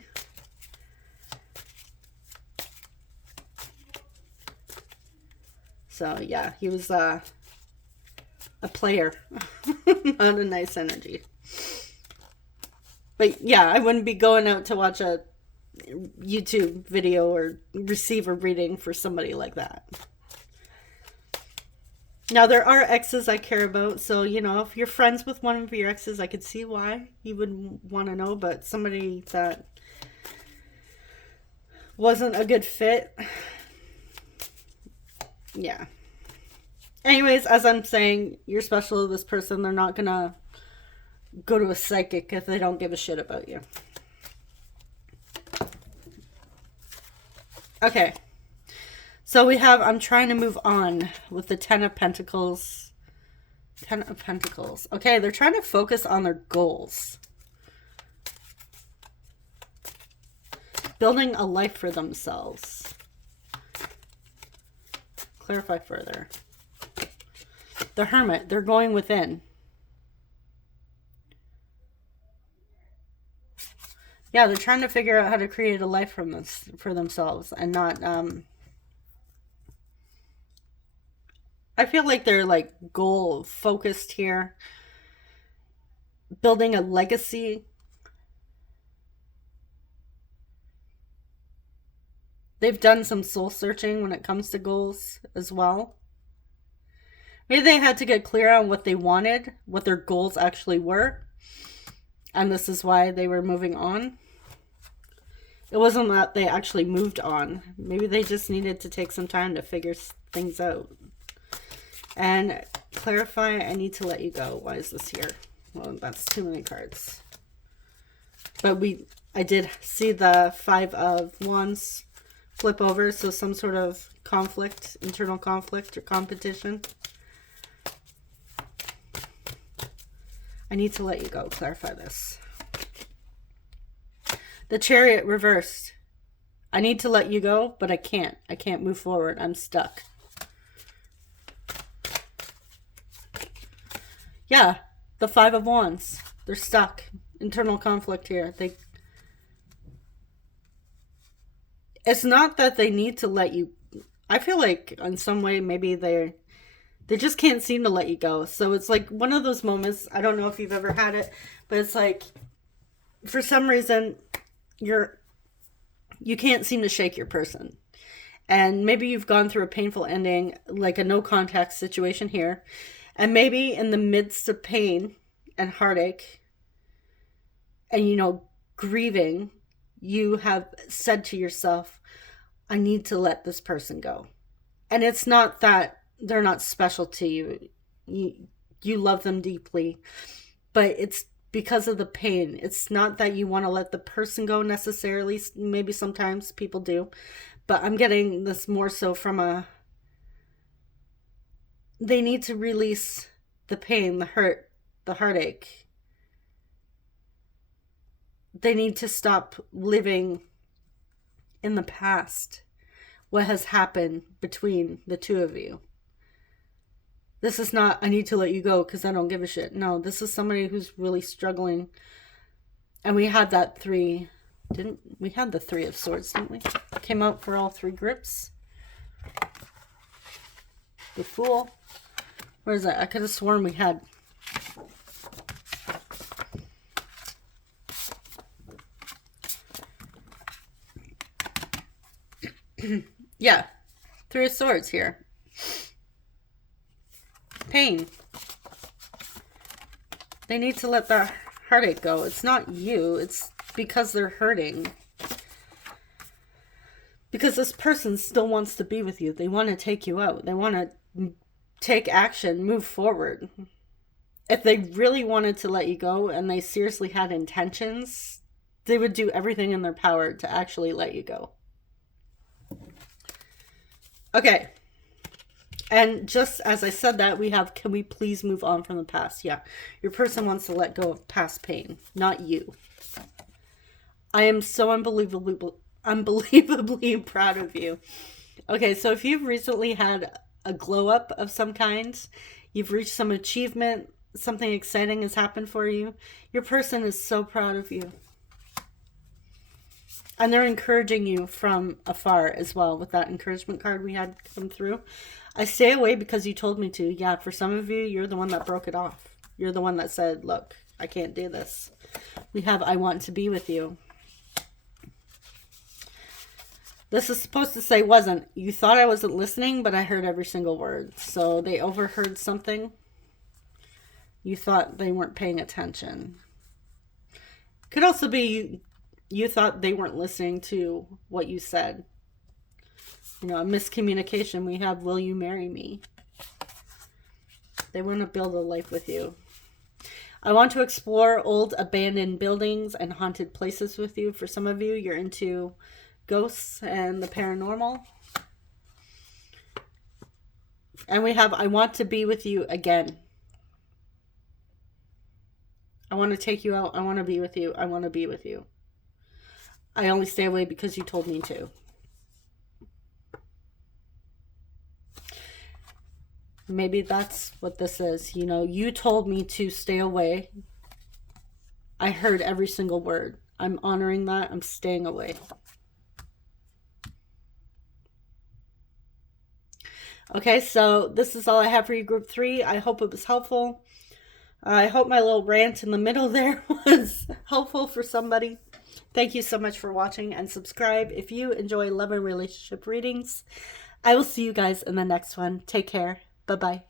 So, yeah, he was... a player. Not a nice energy. But yeah, I wouldn't be going out to watch a YouTube video or receive a reading for somebody like that. Now, there are exes I care about, so, you know, if you're friends with one of your exes, I could see why you would want to know, but somebody that wasn't a good fit, yeah. Anyways, as I'm saying, you're special to this person. They're not gonna go to a psychic if they don't give a shit about you. Okay. So we have, I'm trying to move on with the Ten of Pentacles. Ten of Pentacles. Okay, they're trying to focus on their goals. Building a life for themselves. Clarify further. The Hermit, they're going within. Yeah, they're trying to figure out how to create a life from this for themselves and not I feel like they're like goal focused here. Building a legacy. They've done some soul searching when it comes to goals as well. Maybe they had to get clear on what they wanted, what their goals actually were. And this is why they were moving on. It wasn't that they actually moved on. Maybe they just needed to take some time to figure things out. And clarify, I need to let you go. Why is this here? Well, that's too many cards. But I did see the Five of Wands flip over. So some sort of conflict, internal conflict or competition. I need to let you go. Clarify this. The Chariot reversed. I need to let you go, but I can't. I can't move forward. I'm stuck. Yeah, the Five of Wands. They're stuck. Internal conflict here. It's not that they need to let you... I feel like in some way maybe they just can't seem to let you go. So it's like one of those moments, I don't know if you've ever had it, but it's like, for some reason, you can't seem to shake your person. And maybe you've gone through a painful ending, like a no contact situation here. And maybe in the midst of pain and heartache and, you know, grieving, you have said to yourself, I need to let this person go. And it's not that they're not special to you. You love them deeply, but it's because of the pain. It's not that you want to let the person go necessarily. Maybe sometimes people do, but I'm getting this more so from they need to release the pain, the hurt, the heartache. They need to stop living in the past, what has happened between the two of you. This is not, I need to let you go because I don't give a shit. No, this is somebody who's really struggling. And we had that we had the Three of Swords, didn't we? Came out for all three groups. The Fool. Where is that? I could have sworn we had. Yeah. Three of Swords here. Pain. They need to let the heartache go. It's not you. It's because they're hurting. Because this person still wants to be with you. They want to take you out. They want to take action, move forward. If they really wanted to let you go and they seriously had intentions, they would do everything in their power to actually let you go. Okay. And just as I said that, we have, can we please move on from the past? Yeah. Your person wants to let go of past pain, not you. I am so unbelievably proud of you. Okay, so if you've recently had a glow up of some kind, you've reached some achievement, something exciting has happened for you, your person is so proud of you. And they're encouraging you from afar as well with that encouragement card we had come through. I stay away because you told me to. Yeah, for some of you, you're the one that broke it off. You're the one that said, look, I can't do this. We have, I want to be with you. This is supposed to say wasn't. You thought I wasn't listening, but I heard every single word. So they overheard something. You thought they weren't paying attention. Could also be you thought they weren't listening to what you said. You know, a miscommunication. We have, will you marry me? They want to build a life with you. I want to explore old abandoned buildings and haunted places with you. For some of you, you're into ghosts and the paranormal. And we have, I want to be with you again. I want to take you out. I want to be with you. I want to be with you. I only stay away because you told me to. Maybe that's what this is. You know, you told me to stay away. I heard every single word. I'm honoring that. I'm staying away. Okay, so this is all I have for you, Group 3. I hope it was helpful. I hope my little rant in the middle there was helpful for somebody. Thank you so much for watching, and subscribe if you enjoy love and relationship readings. I will see you guys in the next one. Take care. Bye-bye.